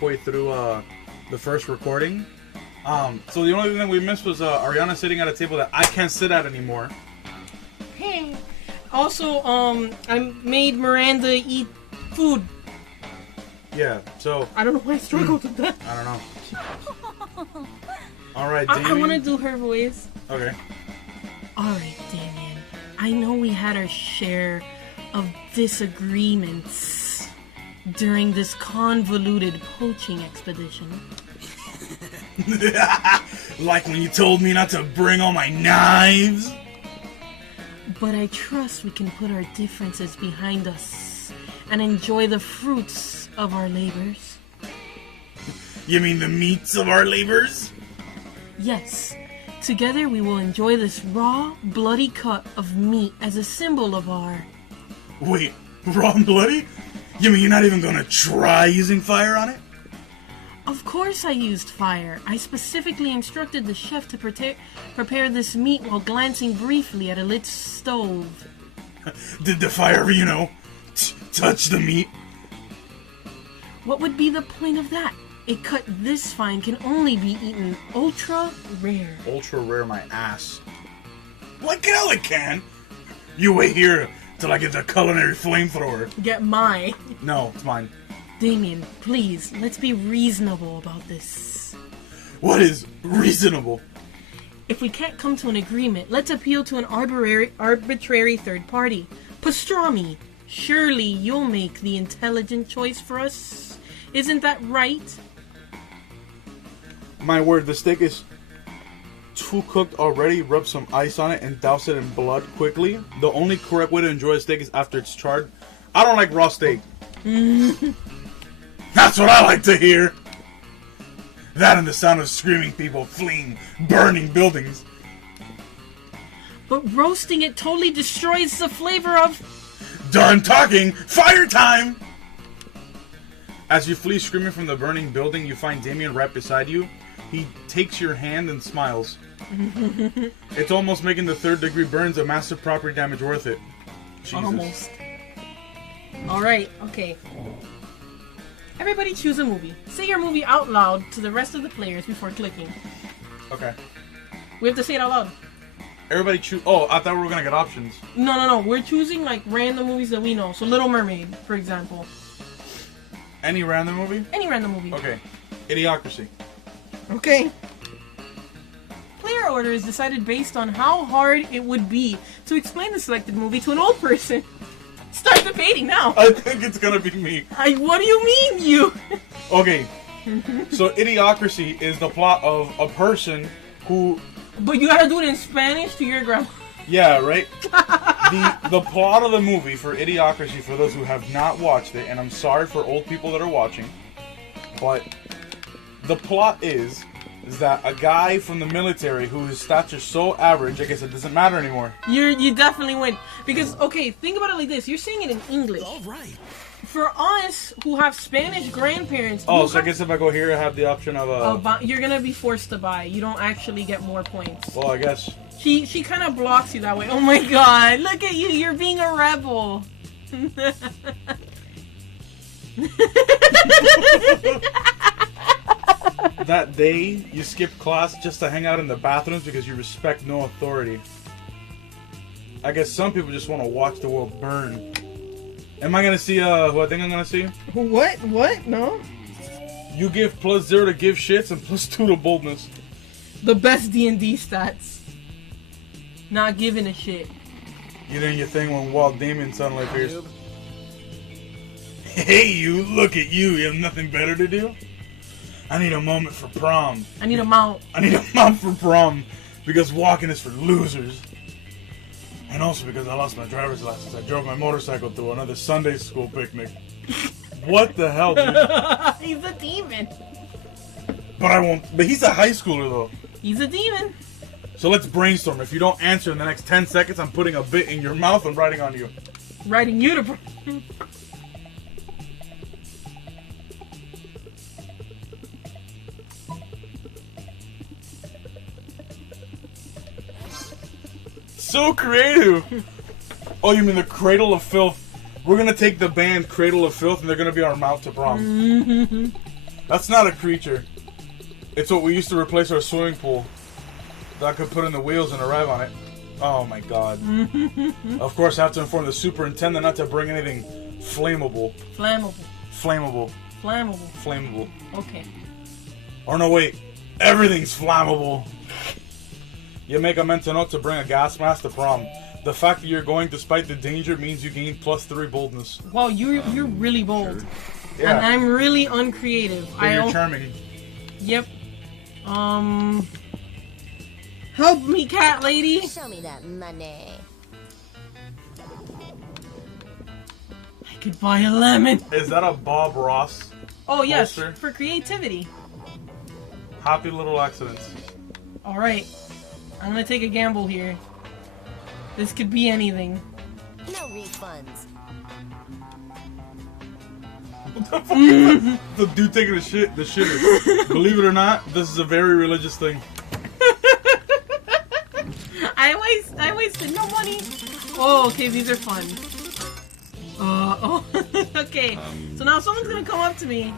halfway through the first recording. So the only thing that we missed was Ariana sitting at a table that I can't sit at anymore. Also, I made Miranda eat food. Yeah, so... I don't know why I struggled with that. I don't know. Alright, Damien. I want to do her voice. Okay. Alright, Damien. I know we had our share of disagreements during this convoluted poaching expedition. Like when you told me not to bring all my knives? But I trust we can put our differences behind us and enjoy the fruits of our labors. You mean the meats of our labors? Yes. Together we will enjoy this raw, bloody cut of meat as a symbol of our... Wait, raw and bloody? You mean you're not even gonna try using fire on it? Of course I used fire. I specifically instructed the chef to prepare this meat while glancing briefly at a lit stove. Did the fire, touch the meat? What would be the point of that? A cut this fine can only be eaten ultra rare. Ultra rare my ass. Like hell it can! You wait here till I get the culinary flamethrower. Get mine. No, it's mine. Damien, please, let's be reasonable about this. What is reasonable? If we can't come to an agreement, let's appeal to an arbitrary third party. Pastrami, surely you'll make the intelligent choice for us. Isn't that right? My word, the steak is too cooked already. Rub some ice on it and douse it in blood quickly. The only correct way to enjoy a steak is after it's charred. I don't like raw steak. That's what I like to hear. That and the sound of screaming people, fleeing, burning buildings. But roasting it totally destroys the flavor of... Done talking! Fire time! As you flee screaming from the burning building, you find Damien right beside you. He takes your hand and smiles. It's almost making the third-degree burns a massive property damage worth it. Jesus. Almost. Alright, okay. Everybody choose a movie. Say your movie out loud to the rest of the players before clicking. Okay. We have to say it out loud. Everybody choose... Oh, I thought we were going to get options. No. We're choosing, like, random movies that we know. So, Little Mermaid, for example. Any random movie? Any random movie. Okay. Idiocracy. Okay. Player order is decided based on how hard it would be to explain the selected movie to an old person. Start debating now. I think it's gonna be me. What do you mean, you? Okay. So, Idiocracy is the plot of a person who... But you gotta do it in Spanish to your grandma. Yeah, right? The plot of the movie for Idiocracy, for those who have not watched it, and I'm sorry for old people that are watching, but the plot is that a guy from the military who his stature's so average, I guess it doesn't matter anymore. You definitely win. Because, okay, think about it like this. You're saying it in English. All right. For us, who have Spanish grandparents... Oh, so I guess if I go here, I have the option of... you're gonna be forced to buy. You don't actually get more points. Well, I guess... She kind of blocks you that way. Oh my god, look at you. You're being a rebel. That day, you skip class just to hang out in the bathrooms because you respect no authority. I guess some people just want to watch the world burn. Am I going to see who I think I'm going to see? What? What? No? You give +0 to give shits and +2 to boldness. The best D&D stats. Not giving a shit. You doing your thing when Walt Damon sounded like yours. Hey you, look at you. You have nothing better to do? I need a moment for prom. I need a mount. I need a mount for prom. Because walking is for losers. And also because I lost my driver's license. I drove my motorcycle to another Sunday school picnic. What the hell, dude? He's a demon. But I won't. But he's a high schooler, though. He's a demon. So let's brainstorm. If you don't answer in the next 10 seconds, I'm putting a bit in your mouth and writing on you. Writing you to... So creative. Oh, you mean the Cradle of Filth? We're gonna take the band Cradle of Filth, and they're gonna be our mouth to prom. That's not a creature. It's what we used to replace our swimming pool. That I could put in the wheels and arrive on it. Oh my god. Of course, I have to inform the superintendent not to bring anything flammable. Flammable. Flammable. Flammable. Flammable. Okay. Or no, wait. Everything's flammable. You make a mental note to bring a gas mask to prom. The fact that you're going despite the danger means you gain +3 boldness. Wow, you're really bold. Sure. Yeah. And I'm really uncreative. You're charming. Yep. Help me, cat lady. Show me that money. I could buy a lemon. Is that a Bob Ross? Oh yes, poster? for creativity. Happy little accidents. All right, I'm gonna take a gamble here. This could be anything. No refunds. The dude taking a shit. The shit is. Believe it or not, this is a very religious thing. I wasted no money. Oh, okay, these are fun. Okay. So now someone's gonna come up to me.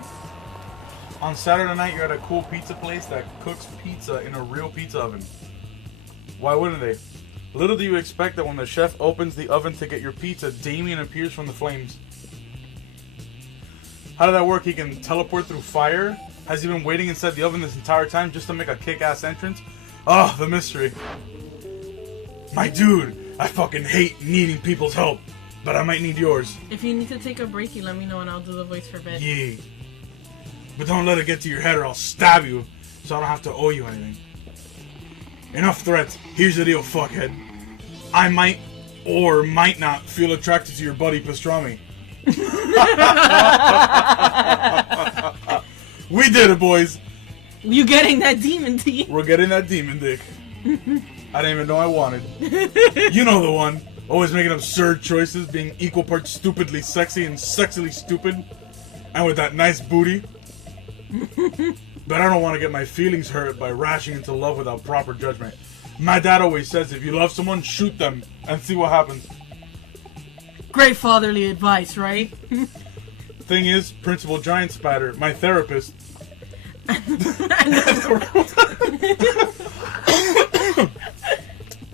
On Saturday night, you're at a cool pizza place that cooks pizza in a real pizza oven. Why wouldn't they? Little do you expect that when the chef opens the oven to get your pizza, Damien appears from the flames. How did that work? He can teleport through fire? Has he been waiting inside the oven this entire time just to make a kick-ass entrance? Oh, the mystery. My dude, I fucking hate needing people's help, but I might need yours. If you need to take a break, you let me know and I'll do the voice for a bit. Yeah. But don't let it get to your head or I'll stab you, so I don't have to owe you anything. Enough threats. Here's the deal, fuckhead. I might or might not feel attracted to your buddy Pastrami. We did it, boys. You getting that demon tea? We're getting that demon dick. I didn't even know I wanted. You know the one. Always making absurd choices, being equal parts stupidly sexy and sexily stupid. And with that nice booty. But I don't want to get my feelings hurt by rashing into love without proper judgment. My dad always says if you love someone, shoot them and see what happens. Great fatherly advice, right? Thing is, Principal Giant Spatter, my therapist.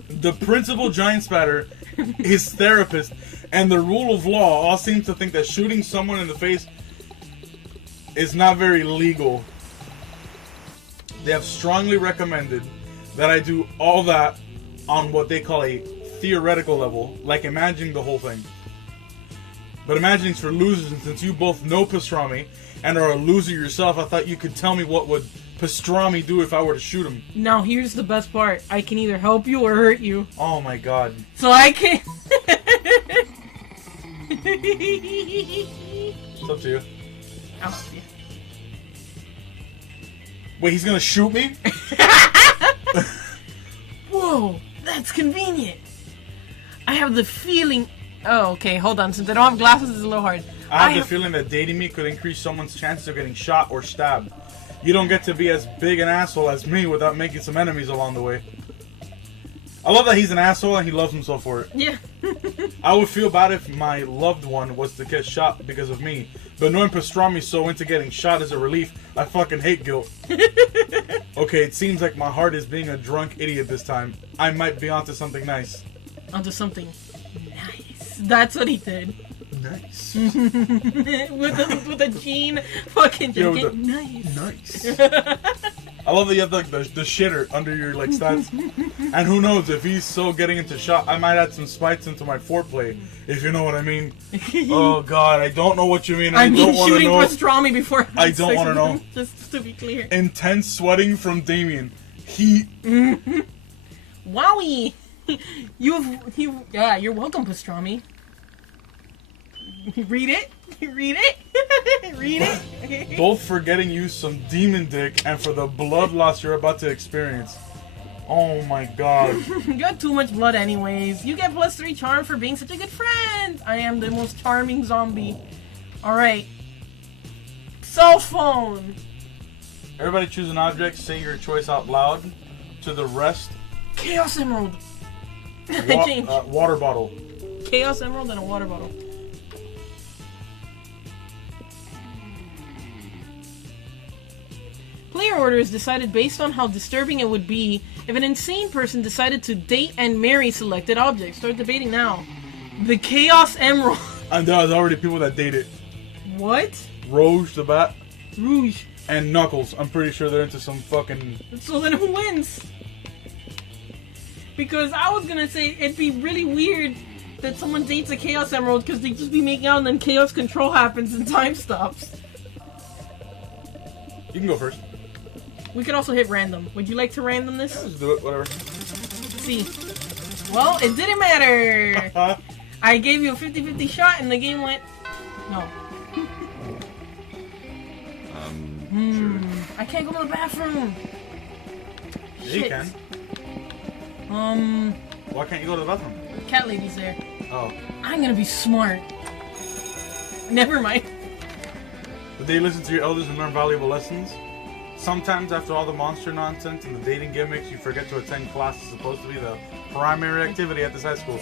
The Principal Giant Spatter, his therapist, and the rule of law all seem to think that shooting someone in the face is not very legal. They have strongly recommended that I do all that on what they call a theoretical level, like imagining the whole thing. But imagining's for losers, and since you both know pastrami and are a loser yourself, I thought you could tell me what would pastrami do if I were to shoot him. Now here's the best part. I can either help you or hurt you. Oh my god. So I can... It's up to you. I'll help you. Wait, he's gonna shoot me? Whoa, that's convenient. I have the feeling... Oh, okay, hold on. Since I don't have glasses, it's a little hard. I have the feeling that dating me could increase someone's chances of getting shot or stabbed. You don't get to be as big an asshole as me without making some enemies along the way. I love that he's an asshole and he loves himself for it. Yeah. I would feel bad if my loved one was to get shot because of me. But knowing pastrami's so into getting shot as a relief, I fucking hate guilt. Okay, it seems like my heart is being a drunk idiot this time. I might be onto something nice. Onto something nice. That's what he did. Nice. with a jean fucking jacket. Nice. Nice. I love that you have like the shitter under your like stats. And who knows, if he's so getting into shot, I might add some spice into my foreplay, if you know what I mean. Oh god, I don't know what you mean. I mean don't want to shooting know. pastrami before I don't want to know. Just to be clear. Intense sweating from Damien. Heat. Wowie! Yeah, you're welcome, pastrami. Read it. Read it. Read it. Both for getting you some demon dick and for the blood loss you're about to experience. Oh my god. You got too much blood anyways. You get +3 charm for being such a good friend. I am the most charming zombie. Alright. Cell phone. Everybody choose an object, say your choice out loud. To the rest, Chaos Emerald. I changed. water bottle. Chaos Emerald and a water bottle. Player order is decided based on how disturbing it would be if an insane person decided to date and marry selected objects. Start debating now. The Chaos Emerald. And there's already people that date it. What? Rouge the Bat Rouge. and Knuckles. I'm pretty sure they're into some fucking... So then who wins? Because I was gonna say it'd be really weird that someone dates a Chaos Emerald because they just be making out and then Chaos Control happens and time stops. You can go first. We could also hit random. Would you like to random this? Let's do it, whatever. Let's see. Well, it didn't matter. I gave you a 50-50 shot and the game went... No. Sure. I can't go to the bathroom. Yeah, Shit. you can. Why can't you go to the bathroom? Cat lady's there. Oh. I'm gonna be smart. Never mind. Did they listen to your elders and learn valuable lessons? Sometimes after all the monster nonsense and the dating gimmicks, you forget to attend class that's supposed to be the primary activity at this high school.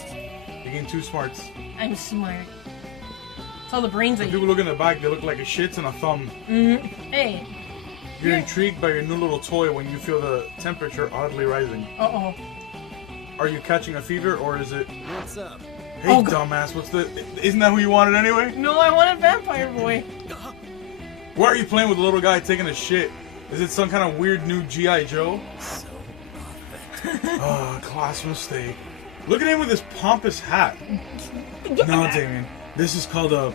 You gain 2 smarts. I'm smart. It's all the brains I When people look in the back, they look like a shits and a thumb. Hey. You're Yeah. intrigued by your new little toy when you feel the temperature oddly rising. Uh-oh. Are you catching a fever or is it... What's up? Hey, Oh, dumbass, what's the... Isn't that who you wanted anyway? No, I wanted Vampire Boy. Why are you playing with a little guy taking a shit? Is it some kind of weird new G.I. Joe? So Class mistake. Look at him with his pompous hat. No, Damien. This is called a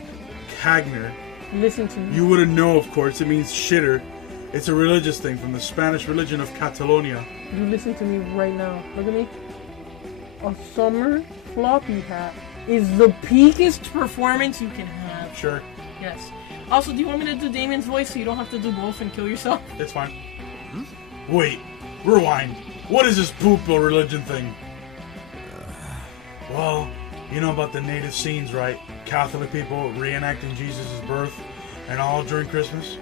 Cagner. Listen to me. You wouldn't know, of course. It means shitter. It's a religious thing from the Spanish religion of Catalonia. You listen to me right now. Look at me. A summer floppy hat is the peakest performance you can have. Sure, Yes. Also, do you want me to do Damien's voice so you don't have to do both and kill yourself? it's fine. Wait, rewind. What is this poop or religion thing? Well, you know about the native scenes, right? Catholic people reenacting Jesus' birth and all during Christmas?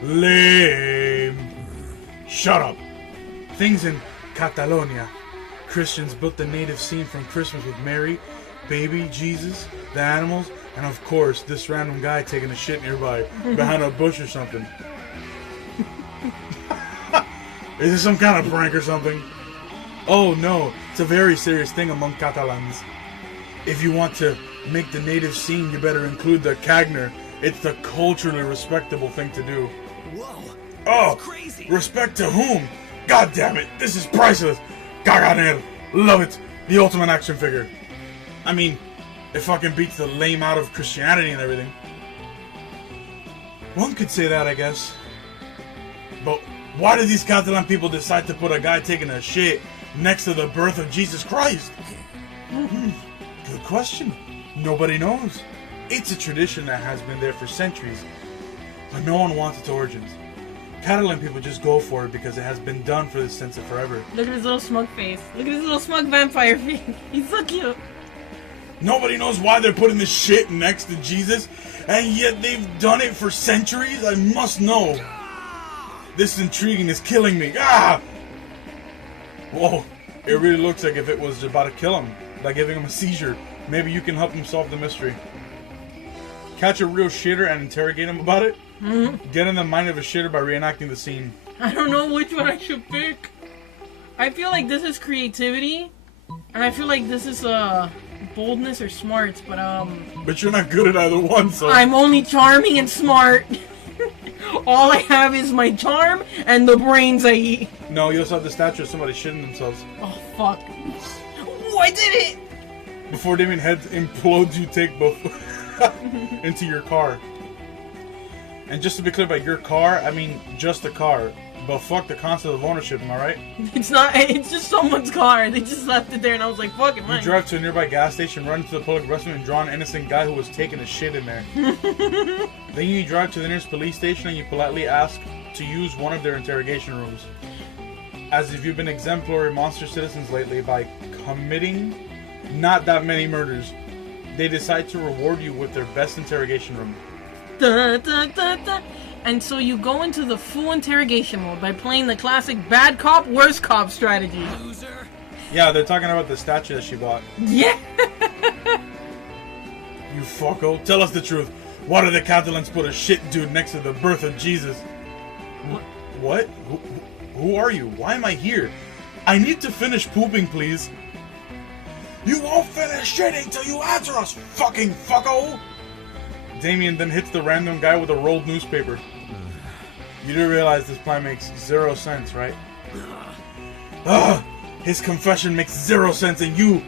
Lame. Shut up. Things in Catalonia. Christians built the native scene from Christmas with Mary, baby Jesus, the animals, and of course this random guy taking a shit nearby behind a bush or something. Is this some kind of prank or something? Oh no, it's a very serious thing among Catalans. If you want to make the native scene, you better include the Cagner. It's the culturally respectable thing to do. whoa. Oh, Crazy. respect to whom? God damn it, this is priceless. Caganer, love it. The ultimate action figure. I mean, it fucking beats the lame out of Christianity and everything. One could say that, I guess. But why did these Catalan people decide to put a guy taking a shit next to the birth of Jesus Christ? Good question. Nobody knows. It's a tradition that has been there for centuries, but no one wants its origins. Catalan people just go for it because it has been done for this since forever. Look at his little smug face. Look at his little smug vampire face. He's so cute. Nobody knows why they're putting this shit next to Jesus, and yet they've done it for centuries? I must know. This is intriguing. It's killing me. Ah! Whoa. It really looks like if it was about to kill him, by giving him a seizure. Maybe you can help him solve the mystery. Catch a real shitter and interrogate him about it? Get in the mind of a shitter by reenacting the scene. I don't know which one I should pick. I feel like this is creativity, and I feel like this is boldness or smarts, but But you're not good at either one, so... I'm only charming and smart. All I have is my charm and the brains I eat. No, you also have the statue of somebody shitting themselves. Oh fuck! Oh, I did it! Before Damien head implodes, you take both into your car. And just to be clear about your car, I mean just the car. But fuck the concept of ownership, am I right? It's not. It's just someone's car. They just left it there, and I was like, "Fuck it, You mine." drive to a nearby gas station, run into the public restroom, and draw an innocent guy who was taking a shit in there. Then you drive to the nearest police station and you politely ask to use one of their interrogation rooms. As if you've been exemplary monster citizens lately by committing not that many murders, they decide to reward you with their best interrogation room. Da, da, da, da. And so you go into the full interrogation mode by playing the classic bad cop, worst cop strategy. Loser. Yeah, they're talking about the statue that she bought. Yeah. You fucko, tell us the truth. Why did the Catalans put a shit dude next to the birth of Jesus? What? Who are you? Why am I here? I need to finish pooping, please. You won't finish shitting till you answer us, fucking fucko! Damien then hits the random guy with a rolled newspaper. You do realize this plan makes 0 sense, right? His confession makes 0 sense, and you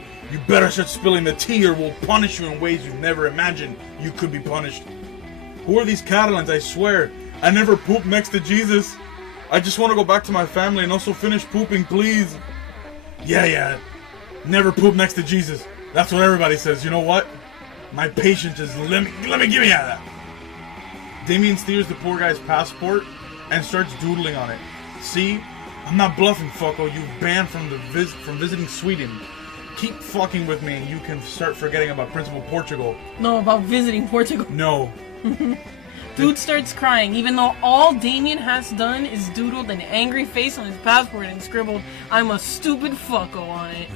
better start spilling the tea or we'll punish you in ways you never imagined you could be punished. Who are these Catalans? I swear, I never pooped next to Jesus. I just want to go back to my family and also finish pooping, please. Yeah. Never poop next to Jesus. That's what everybody says. You know what? My patience is let me give me that. Damien steals the poor guy's passport and starts doodling on it. See? I'm not bluffing, fucko. You've banned from visiting Sweden. Keep fucking with me and you can start forgetting about Principal Portugal. No, about visiting Portugal. No. Dude starts crying, even though all Damien has done is doodled an angry face on his passport and scribbled, "I'm a stupid fucko" on it.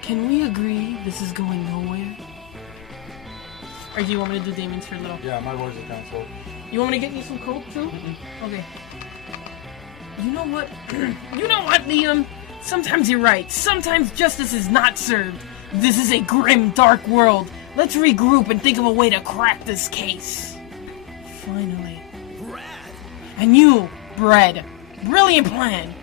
Can we agree this is going nowhere? Or do you want me to do Damien's for a little? Yeah, my voice is canceled. You want me to get you some Coke too? Okay. You know what? You know what, Liam? Sometimes you're right. Sometimes justice is not served. This is a grim, dark world. Let's regroup and think of a way to crack this case. Finally. Brad! And you, Brad. Brilliant plan.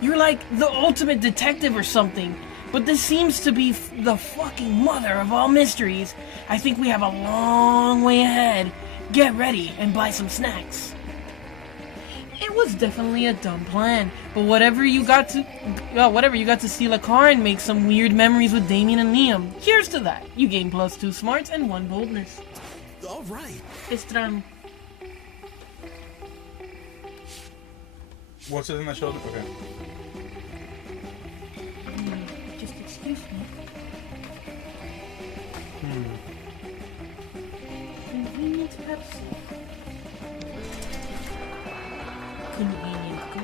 You're like the ultimate detective or something. But this seems to be the fucking mother of all mysteries. I think we have a long way ahead. Get ready and buy some snacks. It was definitely a dumb plan, but whatever you got to steal a car and make some weird memories with Damien and Liam. Cheers to that. You gain +2 smarts and 1 boldness. All right. Estran. What's it in that shoulder? Okay. Just excuse me. Convenient Pepsi. Convenient Coke.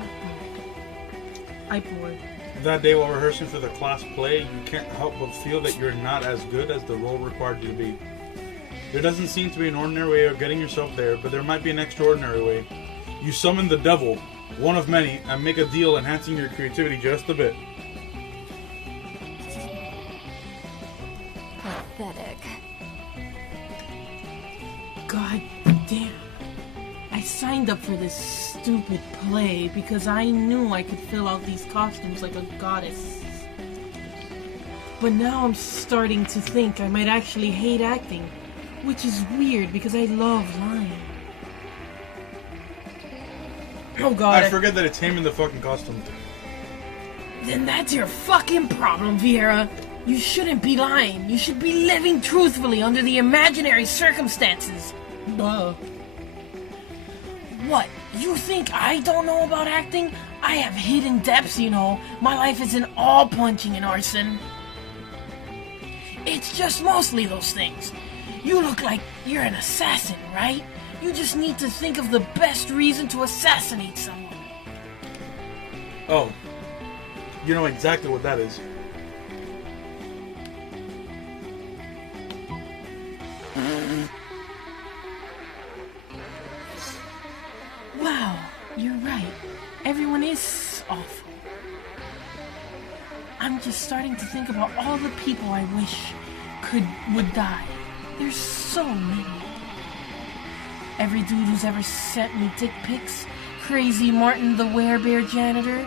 I poured. That day while rehearsing for the class play, you can't help but feel that you're not as good as the role required you to be. There doesn't seem to be an ordinary way of getting yourself there, but there might be an extraordinary way. You summon the devil, one of many, and make a deal enhancing your creativity just a bit. Pathetic. God damn. I signed up for this stupid play because I knew I could fill out these costumes like a goddess. But now I'm starting to think I might actually hate acting, which is weird because I love lying. Oh god. I forget that it's him in the fucking costume. Then that's your fucking problem, Vieira. You shouldn't be lying. You should be living truthfully under the imaginary circumstances. Duh. What? You think I don't know about acting? I have hidden depths, you know. My life isn't all punching and arson. It's just mostly those things. You look like you're an assassin, right? You just need to think of the best reason to assassinate someone. Oh. You know exactly what that is. Wow, you're right. Everyone is awful. I'm just starting to think about all the people I wish would die. There's so many. Every dude who's ever sent me dick pics. Crazy Martin the Werebear janitor.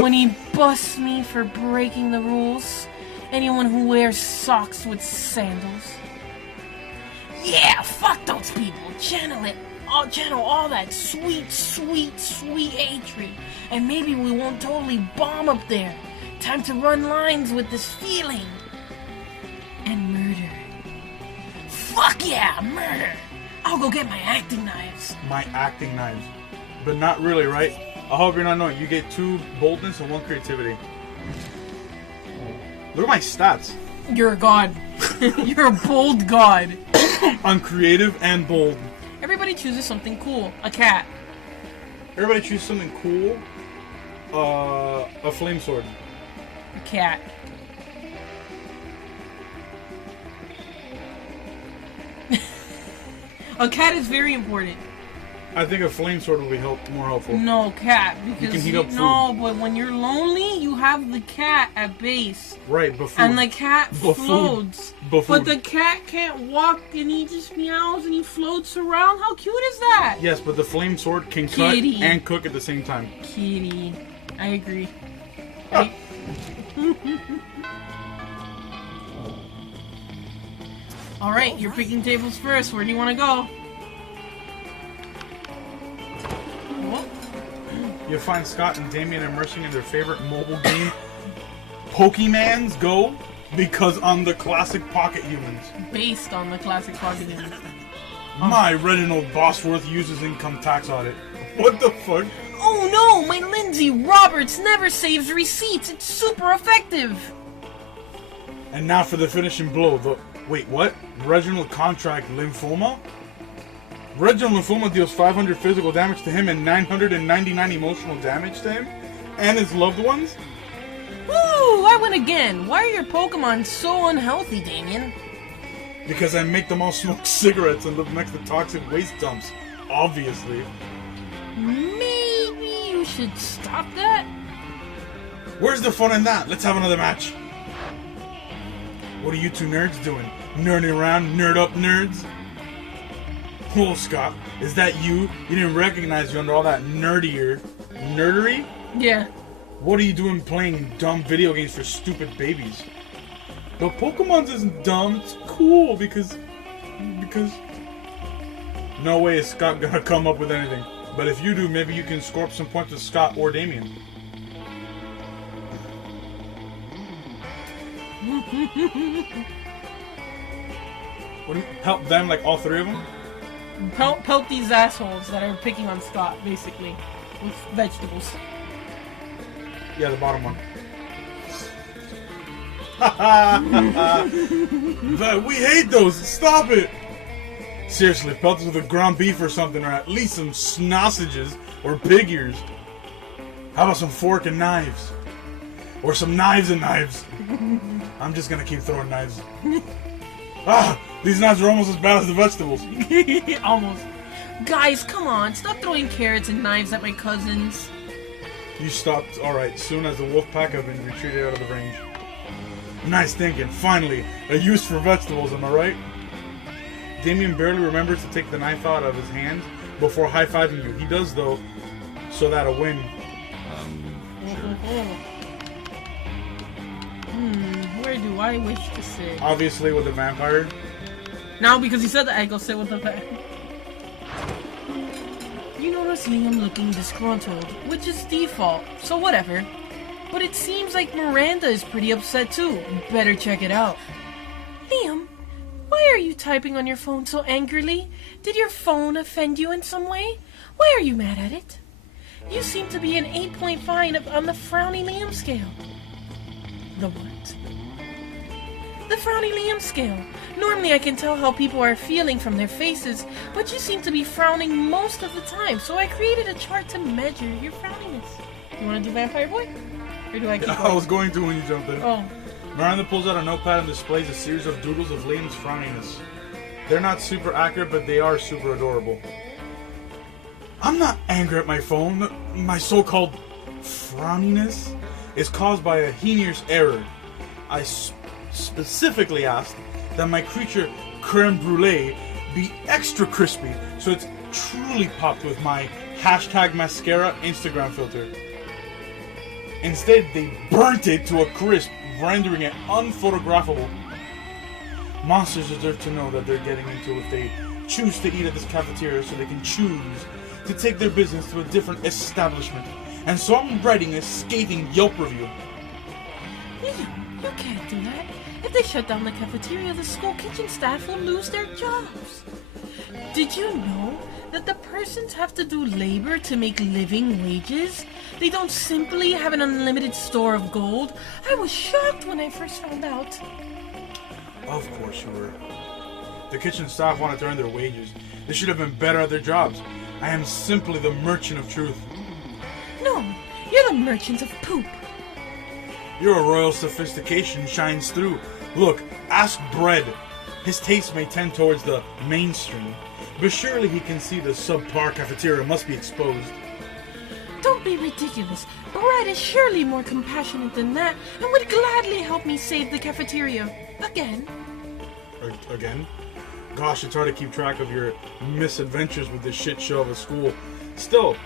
When he busts me for breaking the rules. Anyone who wears socks with sandals. Yeah, fuck those people. Channel all that sweet, sweet, sweet hatred. And maybe we won't totally bomb up there. Time to run lines with this feeling. And murder. Fuck yeah, murder. I'll go get my acting knives. My acting knives. But not really, right? I hope you're not knowing. You get 2 boldness and 1 creativity. Look at my stats. You're a god. You're a bold god. I'm creative and bold. Everybody chooses something cool. A cat. Everybody choose something cool. A flame sword. A cat. A cat is very important. I think a flame sword will be more helpful. No, cat. Because you can heat up food. No, but when you're lonely, you have the cat at base. Right, but food. And the cat floats. But the cat can't walk and he just meows and he floats around. How cute is that? Yes, but the flame sword can cut and cook at the same time. Kitty. I agree. Alright, you're picking tables first. Where do you want to go? What? You'll find Scott and Damien immersing in their favorite mobile game, Pokemans Go, because on the classic Pocket Humans. Based on the classic Pocket Humans. My Reginald Bosworth uses income tax audit. What the fuck? Oh no, my Lindsay Roberts never saves receipts. It's super effective. And now for the finishing blow. Wait, what? Reginald contract lymphoma? Reginald lymphoma deals 500 physical damage to him and 999 emotional damage to him and his loved ones? Woo! I win again. Why are your Pokemon so unhealthy, Damien? Because I make them all smoke cigarettes and live next to toxic waste dumps. Obviously. Maybe you should stop that? Where's the fun in that? Let's have another match. What are you two nerds doing? Nerding around, nerd up nerds? Oh, Scott, is that you? You didn't recognize you under all that nerdery? Yeah. What are you doing playing dumb video games for stupid babies? The Pokemon's isn't dumb, it's cool because... No way is Scott gonna come up with anything. But if you do, maybe you can score up some points with Scott or Damien. What do you help them, like all three of them? Pelt these assholes that are picking on Scott, basically, with vegetables. Yeah, the bottom one. But we hate those. Stop it. Seriously, pelt us with a ground beef or something, or at least some sausages or pig ears. How about some fork and knives? Or some knives and knives. I'm just gonna keep throwing knives. These knives are almost as bad as the vegetables. Almost. Guys, come on. Stop throwing carrots and knives at my cousins. You stopped, alright, soon as the wolf pack have been retreated out of the range. Nice thinking. Finally, a use for vegetables, am I right? Damien barely remembers to take the knife out of his hand before high-fiving you. He does, though, so that a win. Sure. Where do I wish to sit? Obviously with the vampire. Now, because he said that, I go sit with the vampire. You notice Liam looking disgruntled, which is default, so whatever. But it seems like Miranda is pretty upset too. Better check it out. Liam, why are you typing on your phone so angrily? Did your phone offend you in some way? Why are you mad at it? You seem to be an 8.5 on the Frowny Liam scale. The what? The Frowny Liam scale. Normally I can tell how people are feeling from their faces, but you seem to be frowning most of the time, so I created a chart to measure your frowniness. You want to do Vampire Boy? Or do I keep going? I was going to when you jumped in. Oh. Miranda pulls out a notepad and displays a series of doodles of Liam's frowniness. They're not super accurate, but they are super adorable. I'm not angry at my phone. My so-called frowniness is caused by a heinous error. I specifically asked that my creature creme brulee be extra crispy so it's truly popped with my #mascara Instagram filter. Instead, they burnt it to a crisp, rendering it unphotographable. Monsters deserve to know that they're getting into if they choose to eat at this cafeteria, so they can choose to take their business to a different establishment. And so I'm writing a scathing Yelp review. Liam, you can't do that. If they shut down the cafeteria, the school kitchen staff will lose their jobs. Did you know that the persons have to do labor to make living wages? They don't simply have an unlimited store of gold. I was shocked when I first found out. Of course you were. The kitchen staff wanted to earn their wages. They should have been better at their jobs. I am simply the merchant of truth. No, you're the merchant of poop. Your royal sophistication shines through. Look, ask Bread. His taste may tend towards the mainstream, But surely he can see the subpar cafeteria must be exposed. Don't be ridiculous. Brad is surely more compassionate than that and would gladly help me save the cafeteria. Again. Again? Gosh, it's hard to keep track of your misadventures with this shit show of a school. Still,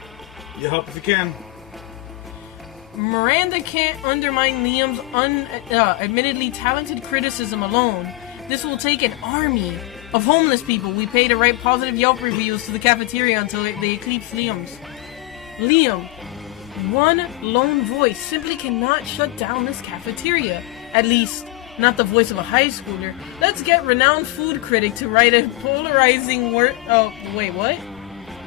you help if you can. Miranda can't undermine Liam's admittedly talented criticism alone. This will take an army of homeless people we pay to write positive Yelp reviews to the cafeteria until they eclipse Liam's. Liam, one lone voice simply cannot shut down this cafeteria. At least, not the voice of a high schooler. Let's get renowned food critic to write a polarizing word. Oh, wait, what?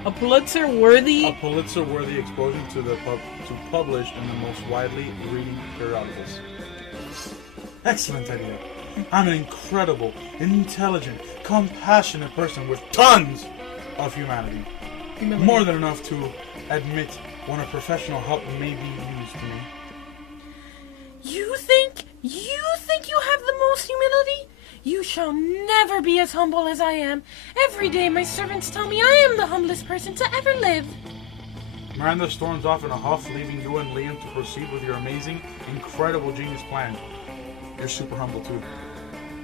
A Pulitzer-worthy exposure to publish in the most widely reading periodicals. Excellent idea. I'm an incredible, intelligent, compassionate person with tons of humanity. More than enough to admit when a professional help may be used to me. You think you have the most humility? You shall never be as humble as I am. Every day my servants tell me I am the humblest person to ever live. Miranda storms off in a huff, leaving you and Liam to proceed with your amazing, incredible genius plan. You're super humble too.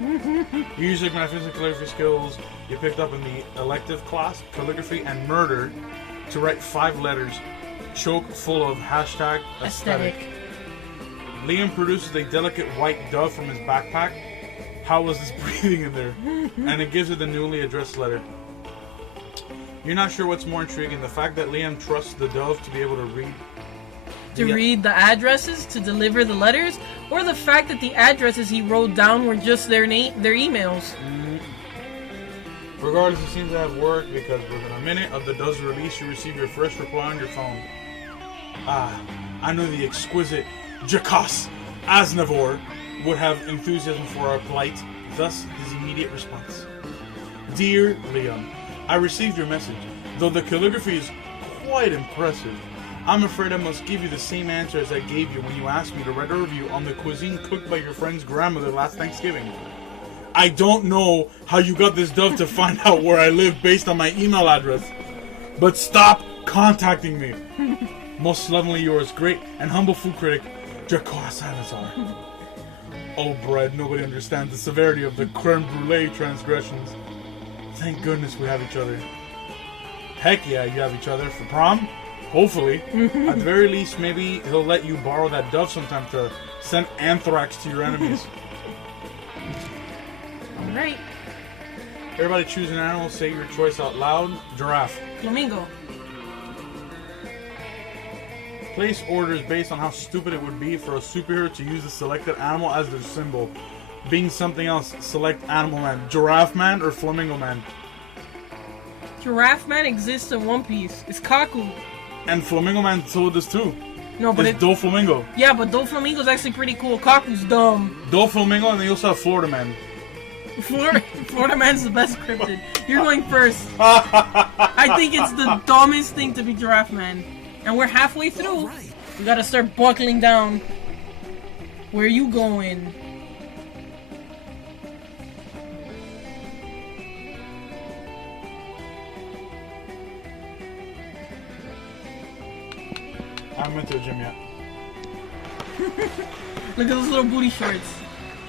You use your magnificent calligraphy skills you picked up in the elective class, calligraphy and murder, to write 5 letters, choke full of hashtag aesthetic. Liam produces a delicate white dove from his backpack. How was this breathing in there? And it gives her the newly addressed letter. You're not sure what's more intriguing, the fact that Liam trusts the dove to be able to read read the addresses, to deliver the letters, or the fact that the addresses he wrote down were just their emails. Regardless, it seems to have worked, because within a minute of the dove's release, you receive your first reply on your phone. I knew the exquisite Jacques Aznavour would have enthusiasm for our plight, thus his immediate response. Dear Liam, I received your message. Though the calligraphy is quite impressive, I'm afraid I must give you the same answer as I gave you when you asked me to write a review on the cuisine cooked by your friend's grandmother last Thanksgiving. I don't know how you got this dove to find out where I live based on my email address, but stop contacting me. Most lovingly yours, great and humble food critic, Jacques Salazar. Oh, Brad, nobody understands the severity of the creme brulee transgressions. Thank goodness we have each other. Heck yeah, you have each other for prom. Hopefully. At the very least, maybe he'll let you borrow that dove sometime to send anthrax to your enemies. Alright. Everybody choose an animal, say your choice out loud. Giraffe. Flamingo. Place orders based on how stupid it would be for a superhero to use the selected animal as their symbol. Being something else, select Animal Man. Giraffe Man or Flamingo Man? Giraffe Man exists in One Piece. It's Kaku. And Flamingo Man so does too. No, but it's Doflamingo. Yeah, but Doflamingo's actually pretty cool. Kaku's dumb. Doflamingo, and then you also have Florida Man. Florida Man's the best cryptid. You're going first. I think it's the dumbest thing to be Giraffe Man. And we're halfway through. Right. We gotta start buckling down. Where are you going? I haven't been to the gym yet. Look at those little booty shorts.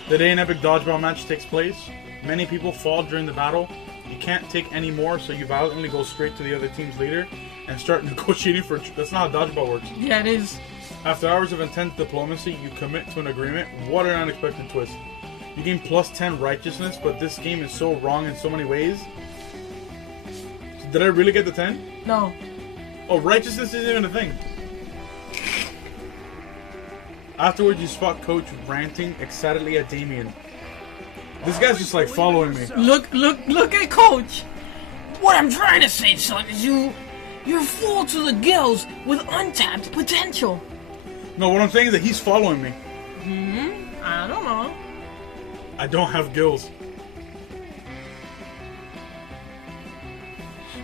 The day an epic dodgeball match takes place, many people fall during the battle. You can't take any more, so you violently go straight to the other team's leader and start negotiating for... That's not how dodgeball works. Yeah, it is. After hours of intense diplomacy, you commit to an agreement. What an unexpected twist. You gain plus 10 righteousness, but this game is so wrong in so many ways. Did I really get the 10? No. Oh, righteousness isn't even a thing. Afterwards, you spot Coach ranting excitedly at Damien. This guy's just like following me. Look at Coach. What I'm trying to say, son, is you're full to the gills with untapped potential. No, what I'm saying is that he's following me. I don't know. I don't have gills.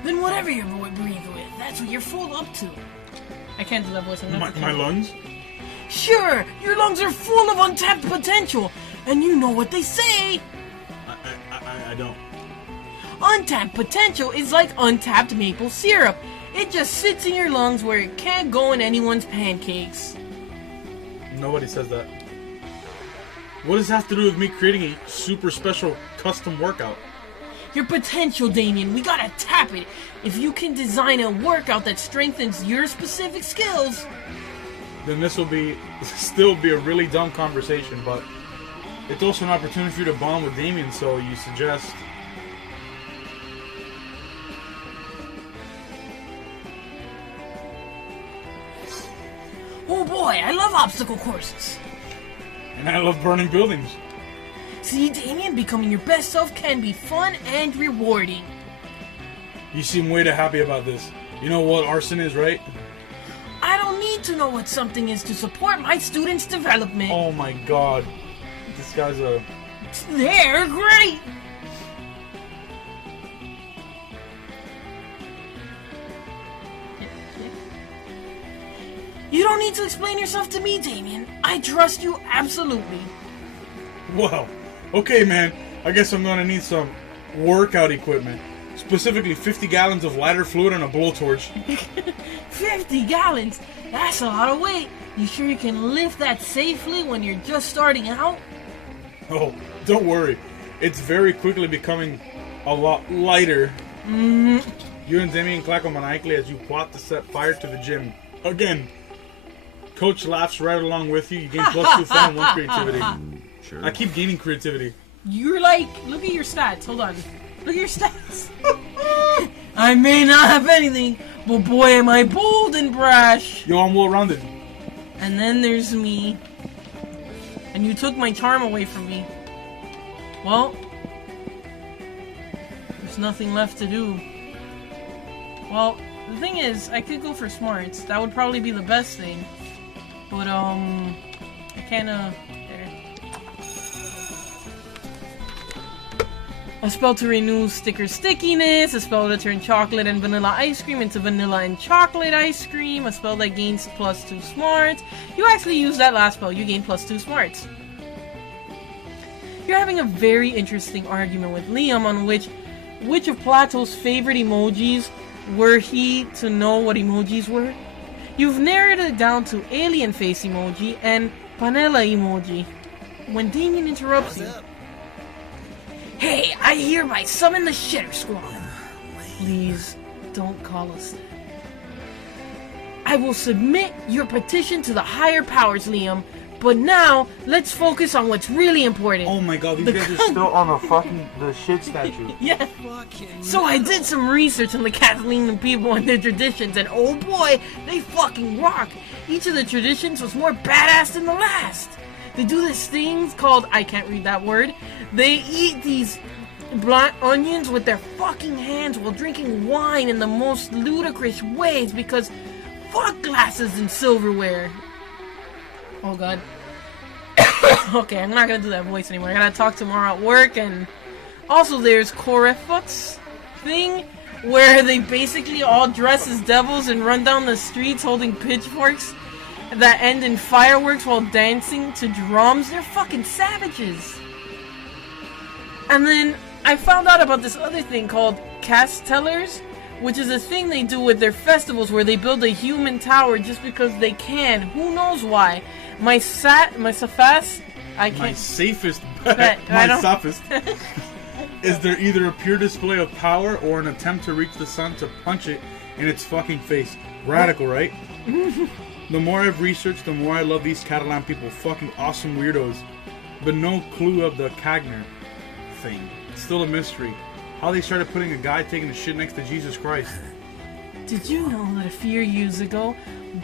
Then whatever your boy breathes with, that's what you're full up to. I can't do that voice. My lungs? Sure, your lungs are full of untapped potential, and you know what they say. I don't. Untapped potential is like untapped maple syrup. It just sits in your lungs where it can't go in anyone's pancakes. Nobody says that. What does this have to do with me creating a super special custom workout? Your potential, Damien. We gotta tap it. If you can design a workout that strengthens your specific skills, then this will still be a really dumb conversation, but it's also an opportunity for you to bond with Damien, so you suggest... Oh boy, I love obstacle courses. And I love burning buildings. See, Damien, becoming your best self can be fun and rewarding. You seem way too happy about this. You know what arson is, right? I don't need to know what something is to support my students' development. Oh my god. This guy's a... They're great! You don't need to explain yourself to me, Damien. I trust you absolutely. Wow. Okay, man. I guess I'm gonna need some workout equipment. Specifically 50 gallons of lighter fluid and a blowtorch. 50 gallons? That's a lot of weight. You sure you can lift that safely when you're just starting out? Oh, don't worry. It's very quickly becoming a lot lighter. Mm-hmm. You and Damien clackle maniacally as you plot to set fire to the gym. Again. Coach laughs right along with you. You gain plus 2 fun and 1 creativity. Sure. I keep gaining creativity. You're like, look at your stats. Hold on. Look at your stats. I may not have anything, but boy am I bold and brash. Yo, I'm well-rounded. And then there's me. And you took my charm away from me. Well, there's nothing left to do. Well, the thing is, I could go for smarts. That would probably be the best thing. But, I kinda... There. A spell to renew sticker stickiness. A spell to turn chocolate and vanilla ice cream into vanilla and chocolate ice cream. A spell that gains plus 2 smarts. You actually used that last spell. You gain plus 2 smarts. You're having a very interesting argument with Liam on which of Plato's favorite emojis were he to know what emojis were. You've narrowed it down to alien face emoji and panela emoji. When Damien interrupts you, hey, I hereby summon the Shitter Squad. Please don't call us that. I will submit your petition to the higher powers, Liam. But now, let's focus on what's really important. Oh my god, these guys are still on the shit statue. Yeah. So I did some research on the Catalan people and their traditions, and oh boy, they fucking rock. Each of the traditions was more badass than the last. They do this thing called, I can't read that word. They eat these black onions with their fucking hands while drinking wine in the most ludicrous ways because fuck glasses and silverware. Oh god. Okay, I'm not gonna do that voice anymore. I gotta talk tomorrow at work. And also there's Corefut's thing where they basically all dress as devils and run down the streets holding pitchforks that end in fireworks while dancing to drums. They're fucking savages. And then I found out about this other thing called Castellers, which is a thing they do with their festivals where they build a human tower just because they can. Who knows why? My safest, I can't. My safest bet. My sophist. Is there either a pure display of power or an attempt to reach the sun to punch it in its fucking face? Radical, right? The more I've researched, the more I love these Catalan people. Fucking awesome weirdos. But no clue of the Cagner thing. It's still a mystery. How they started putting a guy taking a shit next to Jesus Christ. Did you know that a few years ago,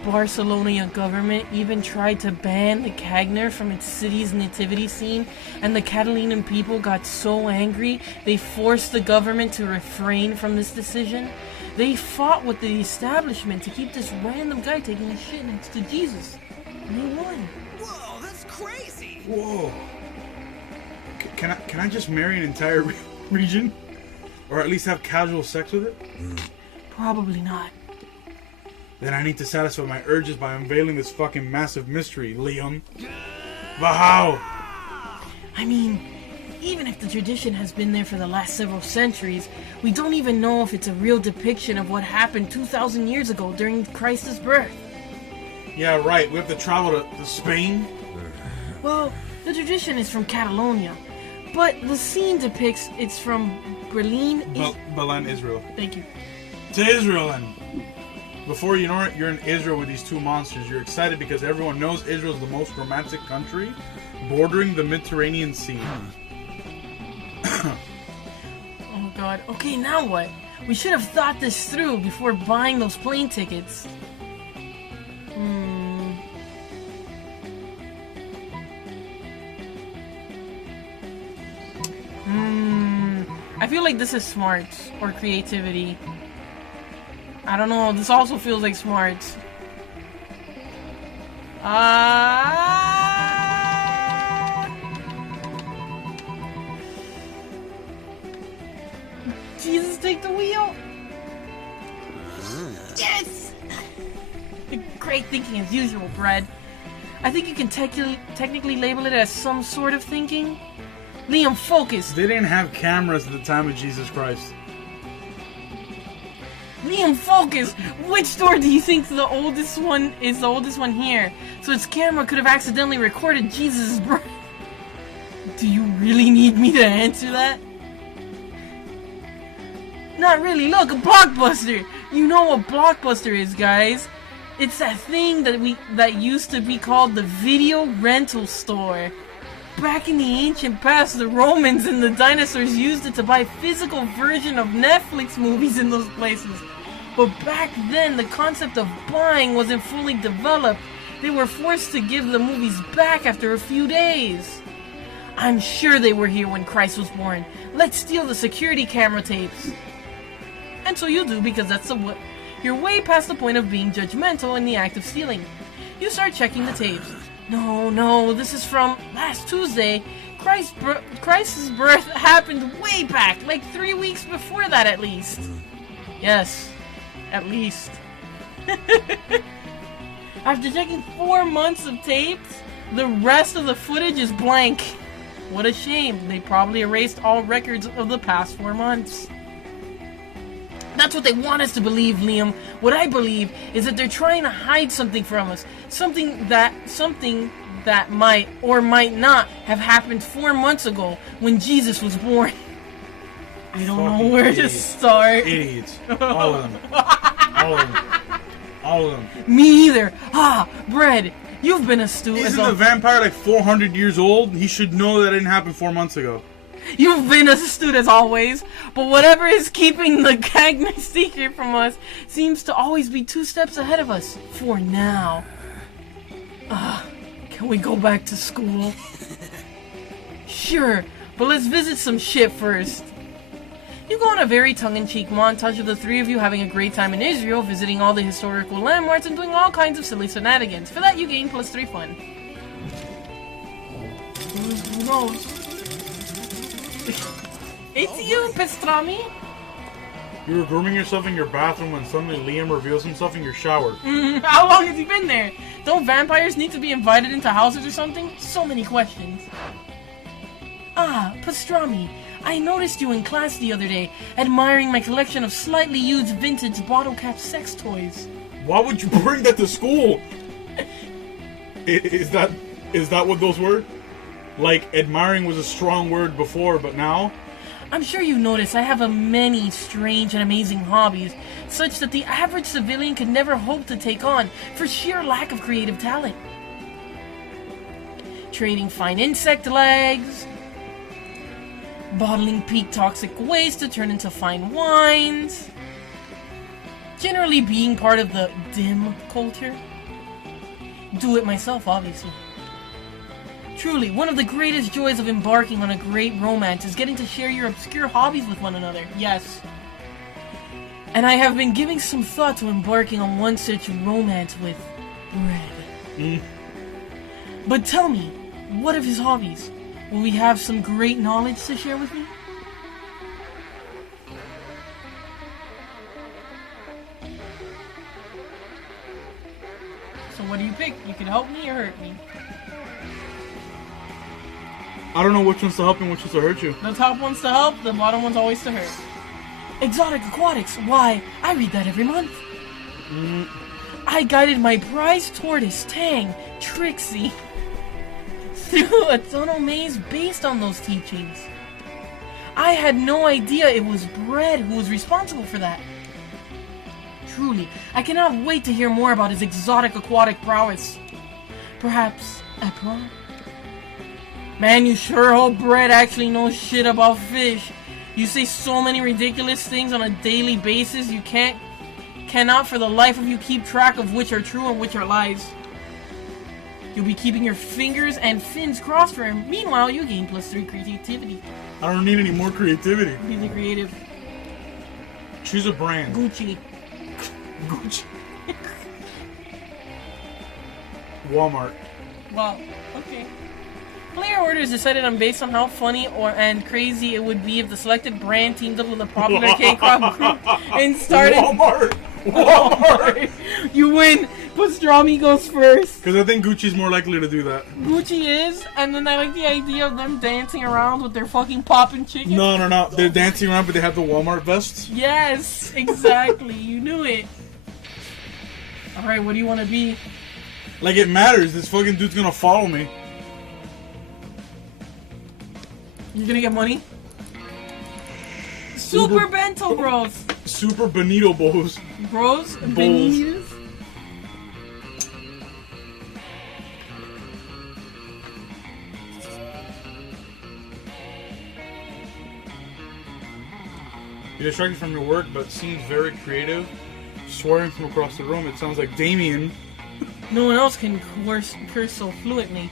Barcelona government even tried to ban the Cagner from its city's nativity scene, and the Catalan people got so angry they forced the government to refrain from this decision? They fought with the establishment to keep this random guy taking a shit next to Jesus. And they won. Whoa, that's crazy! Whoa. Can I just marry an entire region? Or at least have casual sex with it? Probably not. Then I need to satisfy my urges by unveiling this fucking massive mystery, Liam. But how? I mean, Even if the tradition has been there for the last several centuries, we don't even know if it's a real depiction of what happened 2,000 years ago during Christ's birth. Yeah, right. We have to travel to Spain. Well, the tradition is from Catalonia, but the scene depicts it's from Berlin. Belen, Israel. Thank you. To Israel, then. Before you know it, you're in Israel with these two monsters. You're excited because everyone knows Israel's the most romantic country, bordering the Mediterranean Sea. Oh god. Okay, now what? We should have thought this through before buying those plane tickets. I feel like this is smarts or creativity. I don't know. This also feels like smarts. Jesus, take the wheel. Yes. Great thinking as usual, Brad. I think you can technically label it as some sort of thinking. Liam, focus. They didn't have cameras at the time of Jesus Christ. Liam, focus! Which door do you think the oldest one is the oldest one here? So its camera could have accidentally recorded Jesus' birth. Do you really need me to answer that? Not really. Look, a Blockbuster! You know what Blockbuster is, guys. It's that thing that used to be called the video rental store. Back in the ancient past, the Romans and the dinosaurs used it to buy physical version of Netflix movies in those places. But back then, the concept of buying wasn't fully developed. They were forced to give the movies back after a few days. I'm sure they were here when Christ was born. Let's steal the security camera tapes. And so you do, because you're way past the point of being judgmental in the act of stealing. You start checking the tapes. No, this is from last Tuesday. Christ's birth happened way back, like 3 weeks before that at least. Yes, at least. After checking 4 months of tapes, the rest of the footage is blank. What a shame. They probably erased all records of the past 4 months. That's what they want us to believe, Liam. What I believe is that they're trying to hide something from us. Something that might or might not have happened 4 months ago when Jesus was born. I don't know where to start. Idiots. All of them. All of them. Me either. Bread, you've been astute. Isn't the vampire like 400 years old? He should know that didn't happen 4 months ago. You've been astute as always, but whatever is keeping the Gagner secret from us seems to always be 2 steps ahead of us. For now. Can we go back to school? Sure, but let's visit some shit first. You go on a very tongue-in-cheek montage of the 3 of you having a great time in Israel, visiting all the historical landmarks and doing all kinds of silly shenanigans. For that, you gain +3 fun. Who knows? It's you, Pastrami. You were grooming yourself in your bathroom when suddenly Liam reveals himself in your shower. How long has he been there? Don't vampires need to be invited into houses or something? So many questions. Pastrami. I noticed you in class the other day, admiring my collection of slightly used vintage bottle cap sex toys. Why would you bring that to school? Is that what those were? Like, admiring was a strong word before, but now? I'm sure you noticed I have many strange and amazing hobbies, such that the average civilian could never hope to take on for sheer lack of creative talent. Trading fine insect legs, bottling peak toxic waste to turn into fine wines, generally being part of the dim culture. Do it myself, obviously. Truly, one of the greatest joys of embarking on a great romance is getting to share your obscure hobbies with one another. Yes. And I have been giving some thought to embarking on one such romance with Red. But tell me, what of his hobbies? Will we have some great knowledge to share with me? So what do you pick? You can help me or hurt me. I don't know which one's to help and which one's to hurt you. The top one's to help, the bottom one's always to hurt. Exotic aquatics. Why? I read that every month. I guided my prize tortoise, Tang, Trixie, through a tunnel maze based on those teachings. I had no idea it was Bread who was responsible for that. Truly, I cannot wait to hear more about his exotic aquatic prowess. Perhaps at prom? Man, you sure hope Bread actually knows shit about fish. You say so many ridiculous things on a daily basis, you cannot for the life of you keep track of which are true and which are lies. You'll be keeping your fingers and fins crossed for him. Meanwhile, you gain +3 creativity. I don't need any more creativity. He's a creative. Choose a brand. Gucci. Gucci. Walmart. Well, okay. Player orders decided on based on how funny and crazy it would be if the selected brand teamed up with a popular K-pop group and started. Walmart. You win. Pastrami goes first. Because I think Gucci's more likely to do that. Gucci is, and then I like the idea of them dancing around with their fucking poppin' chicken. No. They're dancing around, but they have the Walmart vests. Yes, exactly. You knew it. All right, what do you want to be? Like it matters. This fucking dude's gonna follow me. You're gonna get money? Super Bento Bros. Super Bonito Bowls. Bros? Bowls. Benitos? You're distracted from your work, but seems very creative. Swearing from across the room, it sounds like Damien. No one else can curse so fluently.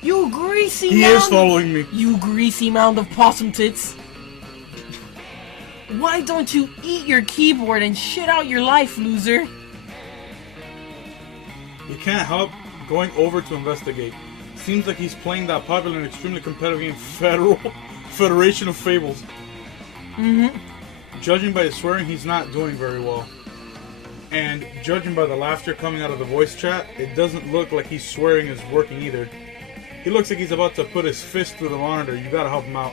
You greasy He mound. is following me. You greasy mound of possum tits. Why don't you eat your keyboard and shit out your life, loser? You can't help going over to investigate. Seems like he's playing that popular and extremely competitive game, Federation of Fables. Judging by his swearing, he's not doing very well. And judging by the laughter coming out of the voice chat, it doesn't look like he's swearing is working either. He looks like he's about to put his fist through the monitor. You gotta help him out.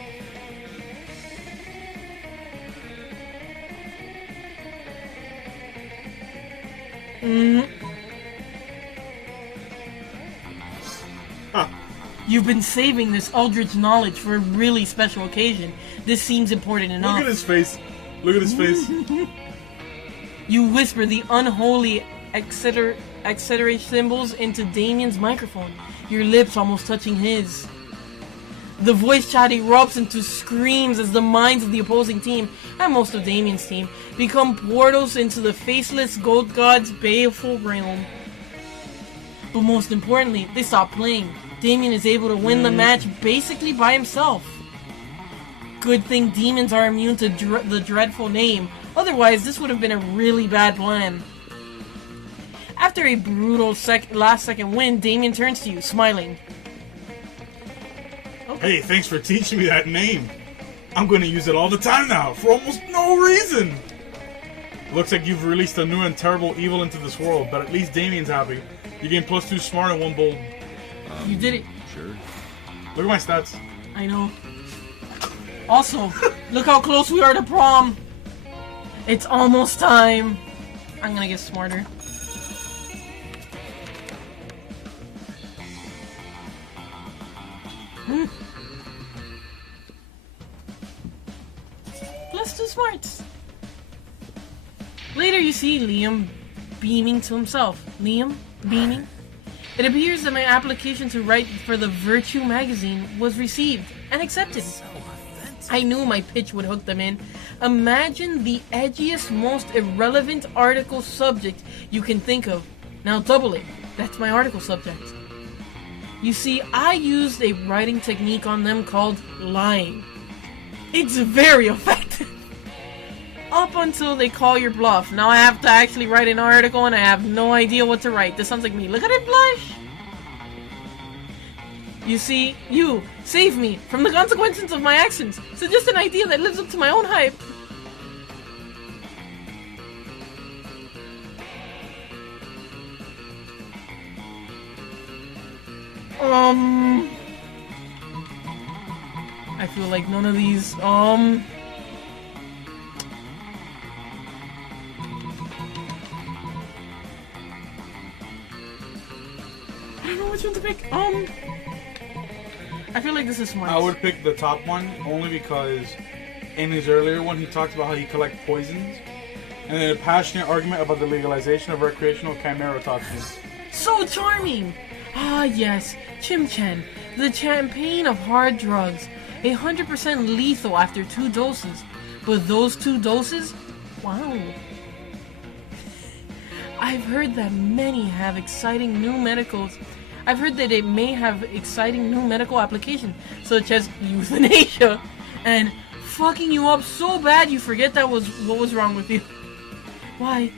You've been saving this eldritch knowledge for a really special occasion. This seems important enough. Look at his face. Look at his face. You whisper the unholy etc. symbols into Damien's microphone, your lips almost touching his. The voice chat erupts into screams as the minds of the opposing team, and most of Damien's team, become portals into the faceless goat god's baleful realm. But most importantly, they stop playing. Damien is able to win the match basically by himself. Good thing demons are immune to the dreadful name, otherwise this would have been a really bad plan. After a brutal last-second win, Damien turns to you, smiling. Hey, thanks for teaching me that name. I'm going to use it all the time now, for almost no reason. Looks like you've released a new and terrible evil into this world, but at least Damien's happy. You gained +2 smart and 1 bold. You did it. Sure. Look at my stats. I know. Also, look how close we are to prom. It's almost time. I'm gonna get smarter. +2 smarts. Later you see Liam beaming to himself. Liam? Beaming? It appears that my application to write for the Virtue magazine was received and accepted. I knew my pitch would hook them in. Imagine the edgiest, most irrelevant article subject you can think of. Now double it. That's my article subject. You see, I used a writing technique on them called lying. It's very effective. Up until they call your bluff. Now I have to actually write an article and I have no idea what to write. This sounds like me. Look at it blush. You see, you save me from the consequences of my actions. So just an idea that lives up to my own hype. I feel like none of these, I don't know which one to pick. I feel like this is smart. I would pick the top one only because in his earlier one he talked about how he collects poisons, and then a passionate argument about the legalization of recreational chimera toxins. So charming! Ah, yes, Chim Chen, the champagne of hard drugs. 100% lethal after 2 doses. But those 2 doses? Wow. I've heard that many have exciting new medicals. I've heard that it may have exciting new medical applications, such as euthanasia, and fucking you up so bad you forget that was what was wrong with you. Why,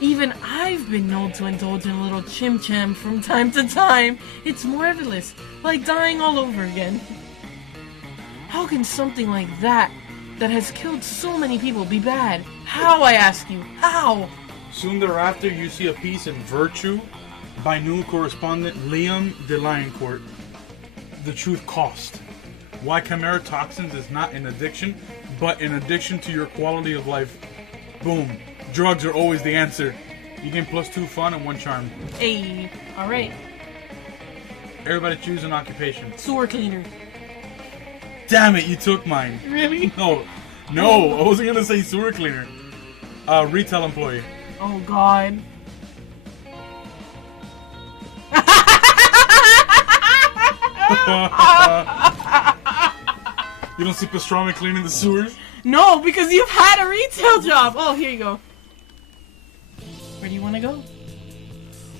even I've been known to indulge in a little chim-cham from time to time. It's marvelous, like dying all over again. How can something like that has killed so many people be bad? How, I ask you, how? Soon thereafter, you see a piece in Virtue by new correspondent Liam de Lioncourt. The Truth Cost. Why chimera toxins is not an addiction, but an addiction to your quality of life. Boom. Drugs are always the answer. You gain +2 fun and 1 charm. Hey, alright. Everybody choose an occupation. Sewer cleaner. Damn it, you took mine. Really? No, I wasn't gonna say sewer cleaner. Retail employee. Oh god. You don't see pastrami cleaning the sewers? No, because you've had a retail job. Oh, here you go. Where do you want to go?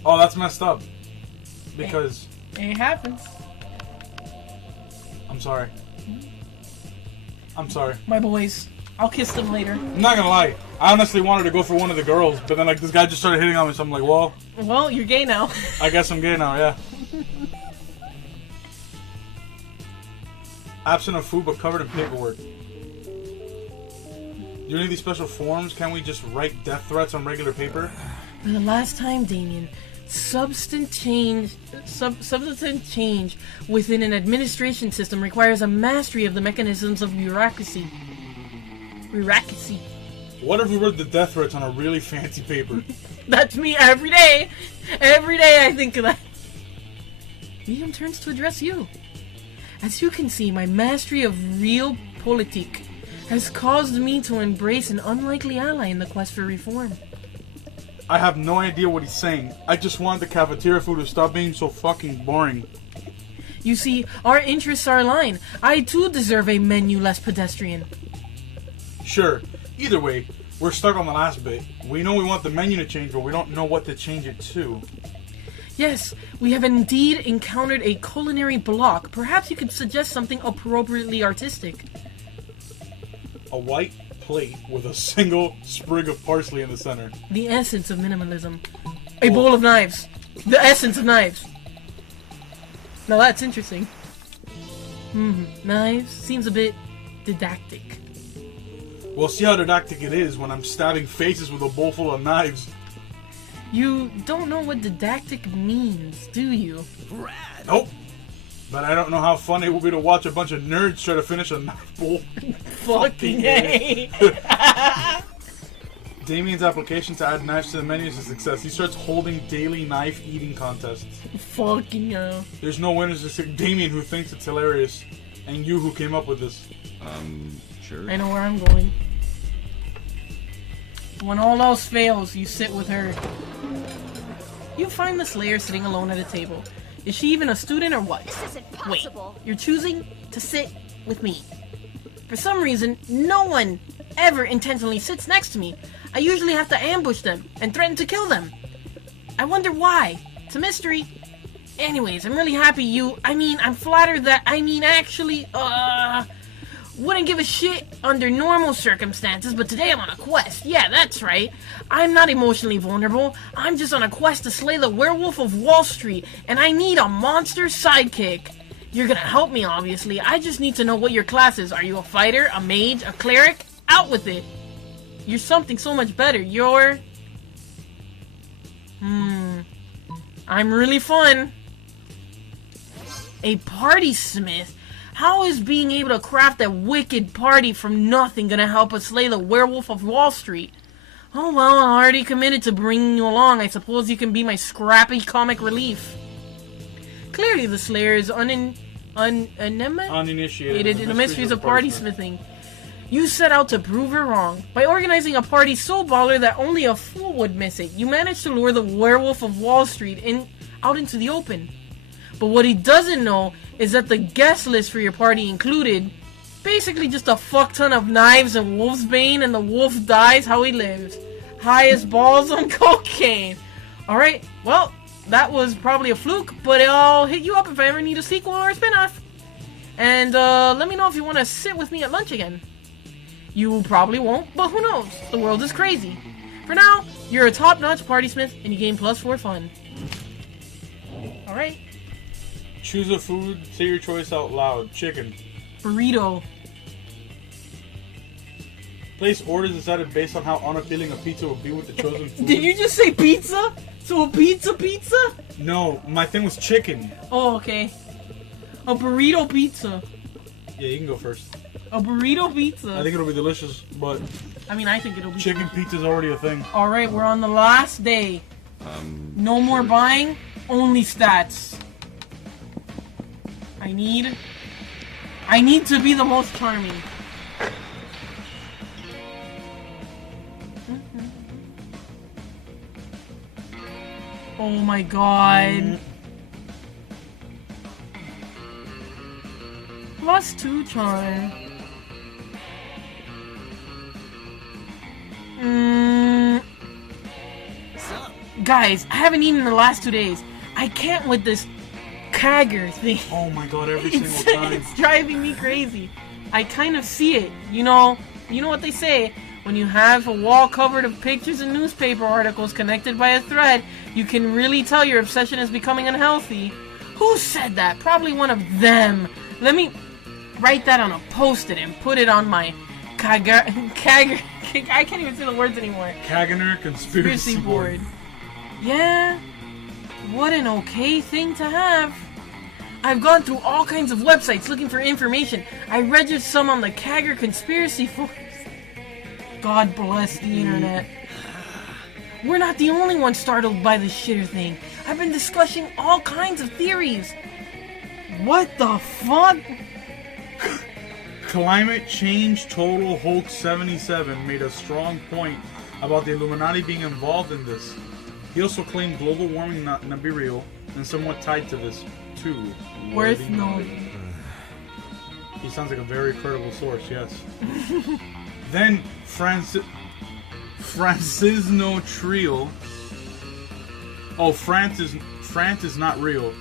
Oh, that's messed up. Because It happens. I'm sorry. My boys. I'll kiss them later. I'm not gonna lie. I honestly wanted to go for one of the girls, but then like this guy just started hitting on me, so I'm like, well, Well, you're gay now. I guess I'm gay now, yeah. Absent of food but covered in paperwork. Do you need these special forms? Can't we just write death threats on regular paper? For the last time, Damien, substantive change within an administration system requires a mastery of the mechanisms of bureaucracy. What if we wrote the death threats on a really fancy paper? That's me every day. Every day I think of that. Liam turns to address you. As you can see, my mastery of realpolitik has caused me to embrace an unlikely ally in the quest for reform. I have no idea what he's saying. I just want the cafeteria food to stop being so fucking boring. You see, our interests are aligned. I too deserve a menu less pedestrian. Sure. Either way, we're stuck on the last bit. We know we want the menu to change, but we don't know what to change it to. Yes, we have indeed encountered a culinary block. Perhaps you could suggest something appropriately artistic. A white plate with a single sprig of parsley in the center. The essence of minimalism. A bowl of knives. The essence of knives. Now that's interesting. Knives seems a bit didactic. We'll see how didactic it is when I'm stabbing faces with a bowl full of knives. You don't know what didactic means, do you? Rad. Nope. But I don't know how fun it will be to watch a bunch of nerds try to finish a knife bowl. Fucking A. Damien's application to add knives to the menu is a success. He starts holding daily knife eating contests. Fucking hell. There's no winners except Damien, who thinks it's hilarious, and you, who came up with this. Sure. I know where I'm going. When all else fails, you sit with her. You find the Slayer sitting alone at a table. Is she even a student or what? This isn't Wait, possible. you're choosing to sit with me. For some reason, no one ever intentionally sits next to me. I usually have to ambush them and threaten to kill them. I wonder why. It's a mystery. Anyways, I'm really happy I'm flattered that, actually, wouldn't give a shit under normal circumstances, but today I'm on a quest. Yeah, that's right. I'm not emotionally vulnerable. I'm just on a quest to slay the werewolf of Wall Street, and I need a monster sidekick. You're gonna help me, obviously. I just need to know what your class is. Are you a fighter, a mage, a cleric? Out with it. You're something so much better. You're... I'm really fun. A party smith? How is being able to craft a wicked party from nothing gonna help us slay the werewolf of Wall Street? Oh well, I'm already committed to bringing you along. I suppose you can be my scrappy comic relief. Clearly the Slayer is uninitiated in the mysteries of party smithing. You set out to prove her wrong. By organizing a party so baller that only a fool would miss it, you managed to lure the werewolf of Wall Street out into the open. But what he doesn't know is that the guest list for your party included basically just a fuck ton of knives and wolfsbane, and the wolf dies how he lives. High as balls on cocaine. Alright, well, that was probably a fluke, but I'll hit you up if I ever need a sequel or a spin-off. And let me know if you want to sit with me at lunch again. You probably won't, but who knows? The world is crazy. For now, you're a top-notch party smith, and you gain +4 fun. Alright. Choose a food, say your choice out loud. Chicken. Burrito. Place orders decided based on how unappealing a pizza would be with the chosen food. Did you just say pizza? So a pizza? No, my thing was chicken. Oh, okay. A burrito pizza. Yeah, you can go first. A burrito pizza. I think it'll be delicious, but I mean, I think it'll be chicken pizza's already a thing. Alright, we're on the last day. No more buying, only stats. I need to be the most charming. Oh my god. +2 charm. Guys, I haven't eaten in the last 2 days. I can't with this Kagger thing. Oh my god, every single time. It's driving me crazy. I kind of see it. You know what they say. When you have a wall covered of pictures and newspaper articles connected by a thread, you can really tell your obsession is becoming unhealthy. Who said that? Probably one of them. Let me write that on a post-it and put it on my Kagger. I can't even say the words anymore. Kagner conspiracy board. Yeah, what an okay thing to have. I've gone through all kinds of websites looking for information. I read some on the Kagger conspiracy forums. God bless the internet. We're not the only ones startled by this shitter thing. I've been discussing all kinds of theories. What the fuck? Climate Change Total Hulk 77 made a strong point about the Illuminati being involved in this. He also claimed global warming not be real and somewhat tied to this too. Worth noting. He sounds like a very credible source, yes. Then Francisno Trio. Oh, France is not real.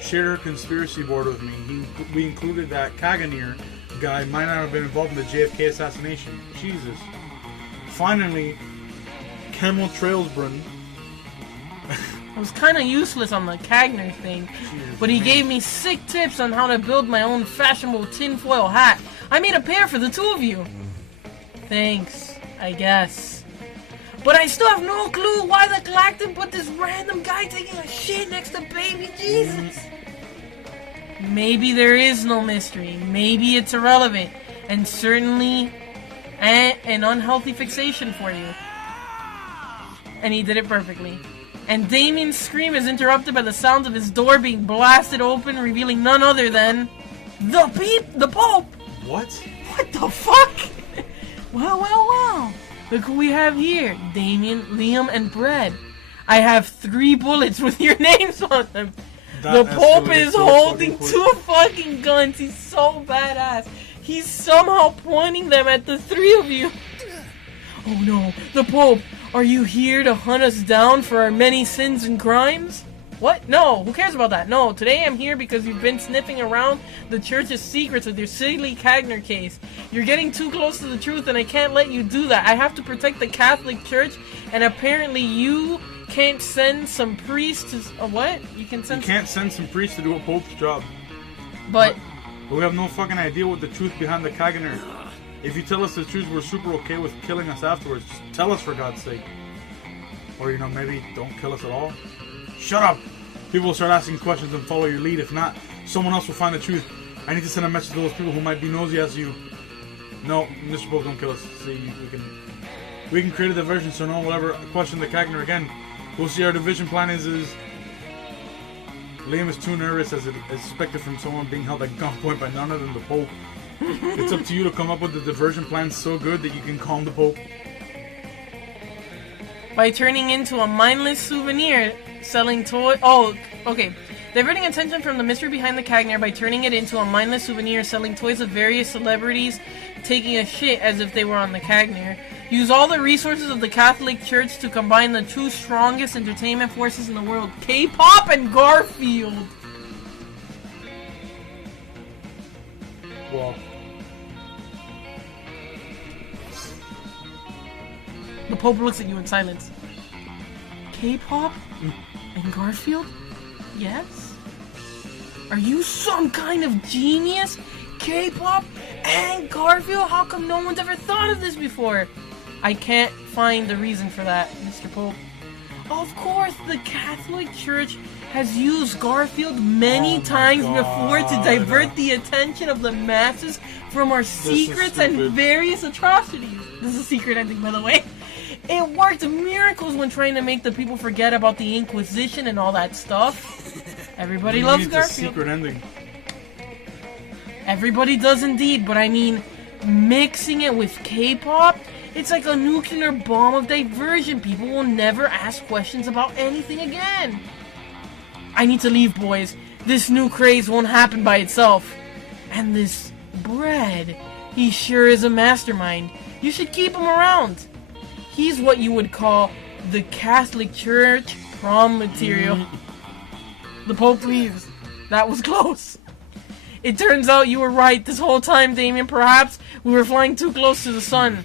Shared her conspiracy board with me. We included that Kaganer guy might not have been involved in the JFK assassination. Jesus. Finally, Camel Trailsbrun. I was kind of useless on the Kagner thing, but he gave me sick tips on how to build my own fashionable tinfoil hat. I made a pair for the two of you. Thanks, I guess. But I still have no clue why the Galactic put this random guy taking a shit next to baby Jesus. Maybe there is no mystery. Maybe it's irrelevant. And certainly an unhealthy fixation for you. And he did it perfectly. And Damien's scream is interrupted by the sounds of his door being blasted open, revealing none other than the Pope. What? What the fuck? Well. Look who we have here. Damien, Liam, and Brad. I have 3 bullets with your names on them. The Pope is holding 2 fucking guns. He's so badass. He's somehow pointing them at the 3 of you. Oh no, the Pope. Are you here to hunt us down for our many sins and crimes? What? No, who cares about that? No, today I'm here because you've been sniffing around the church's secrets with your silly Kagner case. You're getting too close to the truth and I can't let you do that. I have to protect the Catholic Church, and apparently you can't send some priest to... what? You can't send some priest to do a Pope's job. But we have no fucking idea what the truth behind the Kagner. If you tell us the truth, we're super okay with killing us afterwards. Just tell us for God's sake. Or, maybe don't kill us at all. Shut up! People will start asking questions and follow your lead. If not, someone else will find the truth. I need to send a message to those people who might be nosy as you. No, Mr. Pope, don't kill us. See, we can create a diversion so no one will ever question the Cagner again. We'll see our division plan is Liam is too nervous as expected from someone being held at gunpoint by none other than the Pope. It's up to you to come up with the diversion plan so good that you can calm the Pope. By turning into a mindless souvenir selling toy. Oh, okay. Diverting attention from the mystery behind the Cagner by turning it into a mindless souvenir selling toys of various celebrities taking a shit as if they were on the Cagner. Use all the resources of the Catholic Church to combine the two strongest entertainment forces in the world, K-pop and Garfield. Well, the Pope looks at you in silence. K-pop and Garfield? Yes? Are you some kind of genius? K-pop and Garfield? How come no one's ever thought of this before? I can't find the reason for that, Mr. Pope. Of course, the Catholic Church has used Garfield many times before to divert the attention of the masses from our secrets and various atrocities. This is a secret ending, by the way. It worked miracles when trying to make the people forget about the Inquisition and all that stuff. Everybody loves Garfield. Secret ending. Everybody does indeed, but I mean, mixing it with K-pop, it's like a nuclear bomb of diversion. People will never ask questions about anything again. I need to leave, boys. This new craze won't happen by itself. And this Bread, he sure is a mastermind. You should keep him around. He's what you would call the Catholic Church prom material. The Pope leaves. That was close. It turns out you were right this whole time, Damien. Perhaps we were flying too close to the sun.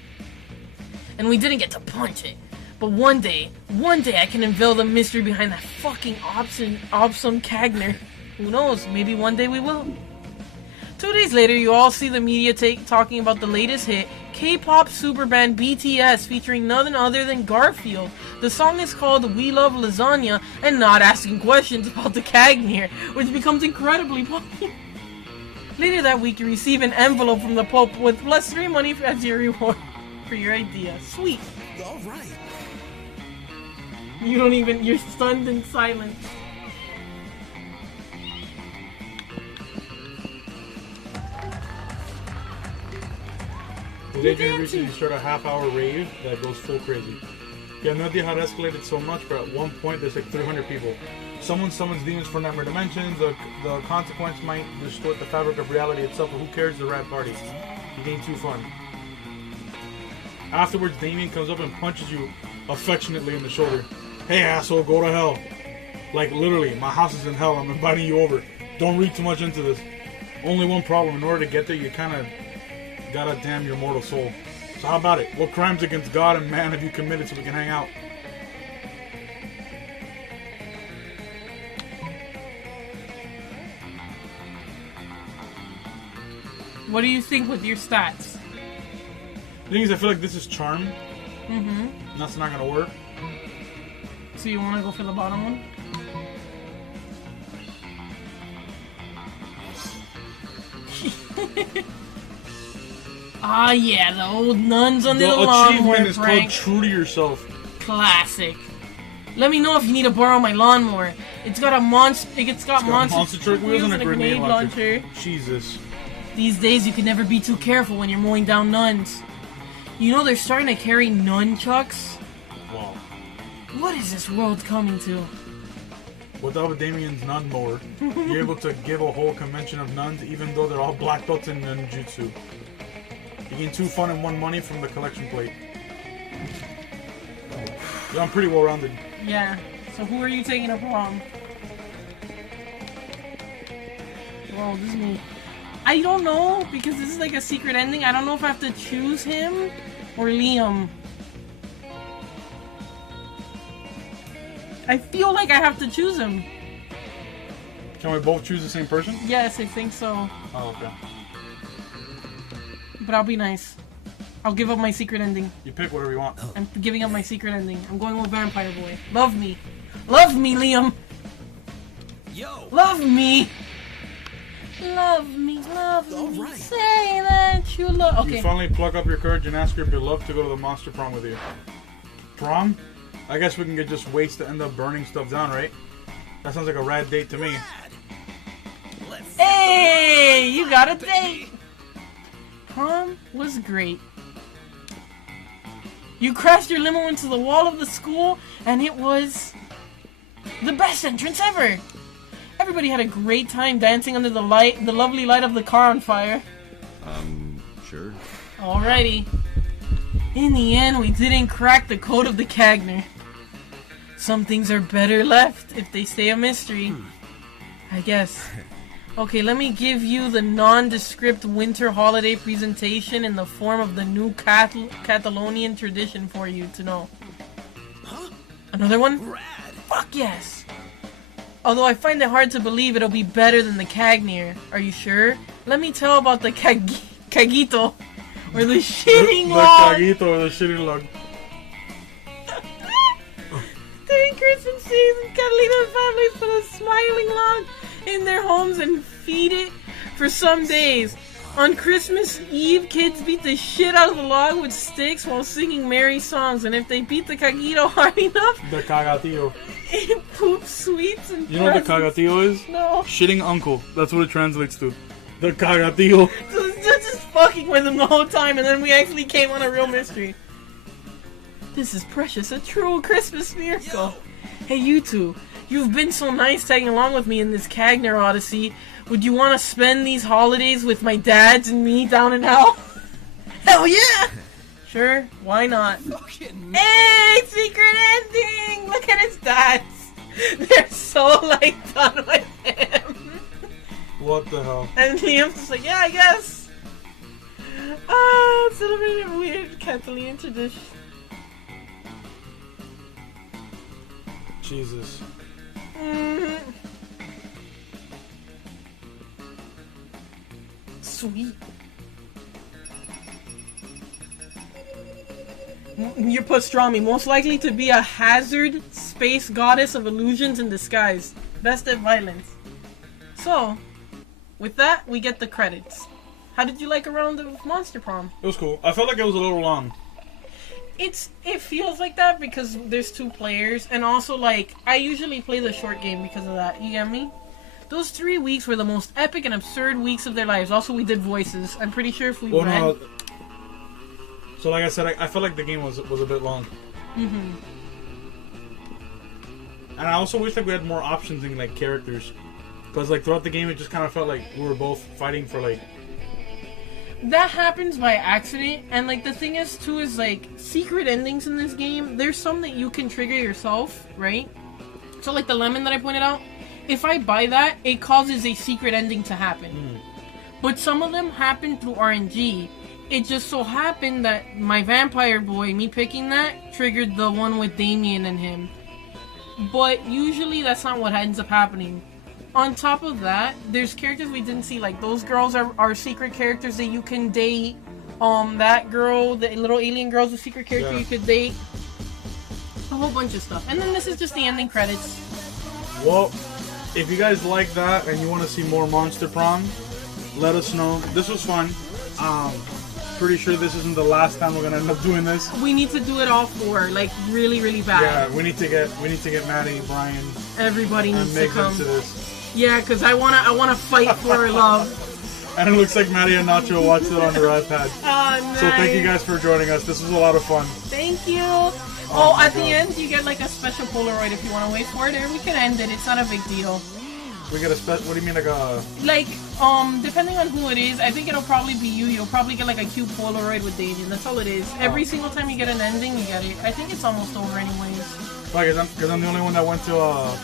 And we didn't get to punch it. But one day I can unveil the mystery behind that fucking obscene Cagner. Who knows, maybe one day we will. 2 days later, you all see the media talking about the latest hit, K-pop superband BTS, featuring none other than Garfield. The song is called We Love Lasagna, and not asking questions about the Cagner, which becomes incredibly popular. Later that week, you receive an envelope from the Pope with +3 money as your reward for your idea. Sweet. All right. You're stunned in silence. Today, you recently start a half-hour rave that goes full crazy. You have no idea how it escalated so much, but at one point there's like 300 people. Someone summons demons from nightmare dimensions. The consequence might distort the fabric of reality itself, but who cares? The rad party. You ain't too fun. Afterwards, Damien comes up and punches you affectionately in the shoulder. Hey, asshole, go to hell. Like, literally, my house is in hell. I'm inviting you over. Don't read too much into this. Only one problem. In order to get there, you kind of gotta damn your mortal soul. So how about it? What crimes against God and man have you committed so we can hang out? What do you think with your stats? The thing is, I feel like this is charm. Mm-hmm. That's not gonna work. So you want to go for the bottom one? Ah, yeah, the old nuns under the lawnmower achievement is prank. called True to Yourself. Classic. Let me know if you need to borrow my lawnmower. It's got a monster. It's got monster truck wheels and a grenade launcher. Jesus. These days, you can never be too careful when you're mowing down nuns. You know they're starting to carry nunchucks? Wow. What is this world coming to? Without Damien's nun mower, you're able to give a whole convention of nuns, even though they're all black belts in ninjutsu. You gain 2 fun and 1 money from the collection plate. Yeah, I'm pretty well rounded. Yeah. So who are you taking to prom? Whoa, this is me. I don't know, because this is like a secret ending. I don't know if I have to choose him or Liam. I feel like I have to choose him. Can we both choose the same person? Yes, I think so. Oh, okay. But I'll be nice. I'll give up my secret ending. You pick whatever you want. I'm giving up my secret ending. I'm going with Vampire Boy. Love me. Love me, Liam. Yo. Love me. Love me, love me. All right. Say that you love. Okay. You finally plug up your courage and ask your beloved to go to the monster prom with you. Prom? I guess we can get just waste to end up burning stuff down, right? That sounds like a rad date to me. Let's Hey, you got a date. Prom was great. You crashed your limo into the wall of the school, and it was the best entrance ever. Everybody had a great time dancing under the lovely light of the car on fire. Sure. Alrighty. In the end, we didn't crack the code of the Cagner. Some things are better left if they stay a mystery. I guess. Okay, let me give you the nondescript winter holiday presentation in the form of the new Catalonian tradition for you to know. Huh? Another one? Rad. Fuck yes! Although I find it hard to believe it'll be better than the Cagner. Are you sure? Let me tell about the Cagito. Or the shitting The log. caguito or the shitting log. During Christmas season, Catalina families put a smiling log in their homes and feed it for some days. On Christmas Eve, kids beat the shit out of the log with sticks while singing merry songs, and if they beat the Cagito hard enough, The cagatillo. it poops sweets and You know what the presents. cagatillo is? No. Shitting uncle. That's what it translates to. The cagatillo. So it's just fucking with them the whole time, and then we actually came on a real mystery. This is precious, a true Christmas miracle. Hey, you two. You've been so nice tagging along with me in this Cagner Odyssey. Would you want to spend these holidays with my dads and me down in hell? Hell yeah! Sure, why not? Fucking Hey, secret ending! Look at his dads. They're so, like, done with him. What the hell? And Liam's just like, yeah, I guess. Ah, it's a little bit of a weird Catalan tradition. Jesus. Mm. Sweet. Your pastrami, most likely to be a hazard space goddess of illusions in disguise. Best at violence. So, with that, we get the credits. How did you like a round of Monster Prom? It was cool. I felt like it was a little long. It feels like that because there's 2 players, and also, like, I usually play the short game because of that. You get me? Those 3 weeks were the most epic and absurd weeks of their lives. Also, we did voices. I'm pretty sure if we read... No. So like I said, I felt like the game was a bit long. Mm-hmm. And I also wish like we had more options in like characters. Because like throughout the game it just kind of felt like we were both fighting for like... That happens by accident, and like the thing is too is like secret endings in this game, there's some that you can trigger yourself, right? So like the lemon that I pointed out, if I buy that, it causes a secret ending to happen. But some of them happen through RNG. It just so happened that my vampire boy, me picking that, triggered the one with Damien and him. But usually that's not what ends up happening. On top of that, there's characters we didn't see, like those girls are secret characters that you can date. That girl, the little alien girl's a secret character you could date. A whole bunch of stuff. And then this is just the ending credits. Well, if you guys like that and you want to see more Monster Prom, let us know. This was fun. Pretty sure this isn't the last time we're gonna end up doing this. We need to do it all 4, like really, really bad. Yeah, we need to get Maddie, Brian, Everybody and needs to Megan come. to this. Yeah, because I wanna fight for our love. And it looks like Maddie and Nacho watched it on their iPad. Oh, nice. So thank you guys for joining us. This was a lot of fun. Thank you. Oh, my at the God. end you get like a special Polaroid if you want to wait for it, or we can end it. It's not a big deal. We get a special. What do you mean, like a? Like, depending on who it is, I think it'll probably be you. You'll probably get like a cute Polaroid with Damien. That's all it is. Every single time you get an ending, you get it. I think it's almost over anyways. Like, because I'm the only one that went to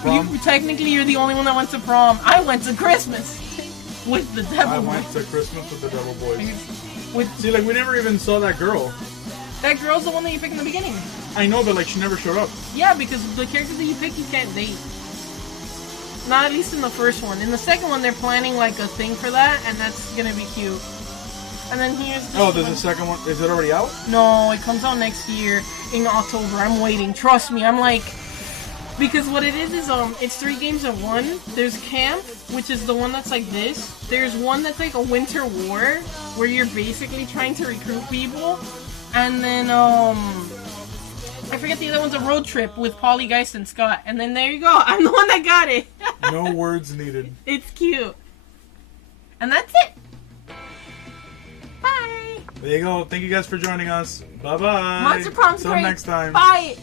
prom. Technically, you're the only one that went to prom. I went to Christmas with the devil. I boy. went to Christmas with the Devil Boys. With See, like we never even saw that girl. that girl's the one that you picked in the beginning. I know, but like she never showed up. Yeah, because the character that you pick, you can't date. Not at least in the first one. In the second one, they're planning like a thing for that, and that's gonna be cute. And then here's this Oh, there's one. a second one. Is it already out? No, it comes out next year in October. I'm waiting. Trust me. I'm like, Because what it is it's 3 games in one. There's Camp, which is the one that's like this. There's one that's like a Winter War, where you're basically trying to recruit people. And then, I forget the other one's a Road Trip with Polly Geist and Scott. And then there you go. I'm the one that got it. No words needed. It's cute. And that's it. Bye. There you go. Thank you guys for joining us. Bye-bye. Monster Prom's Till great. next time. Bye.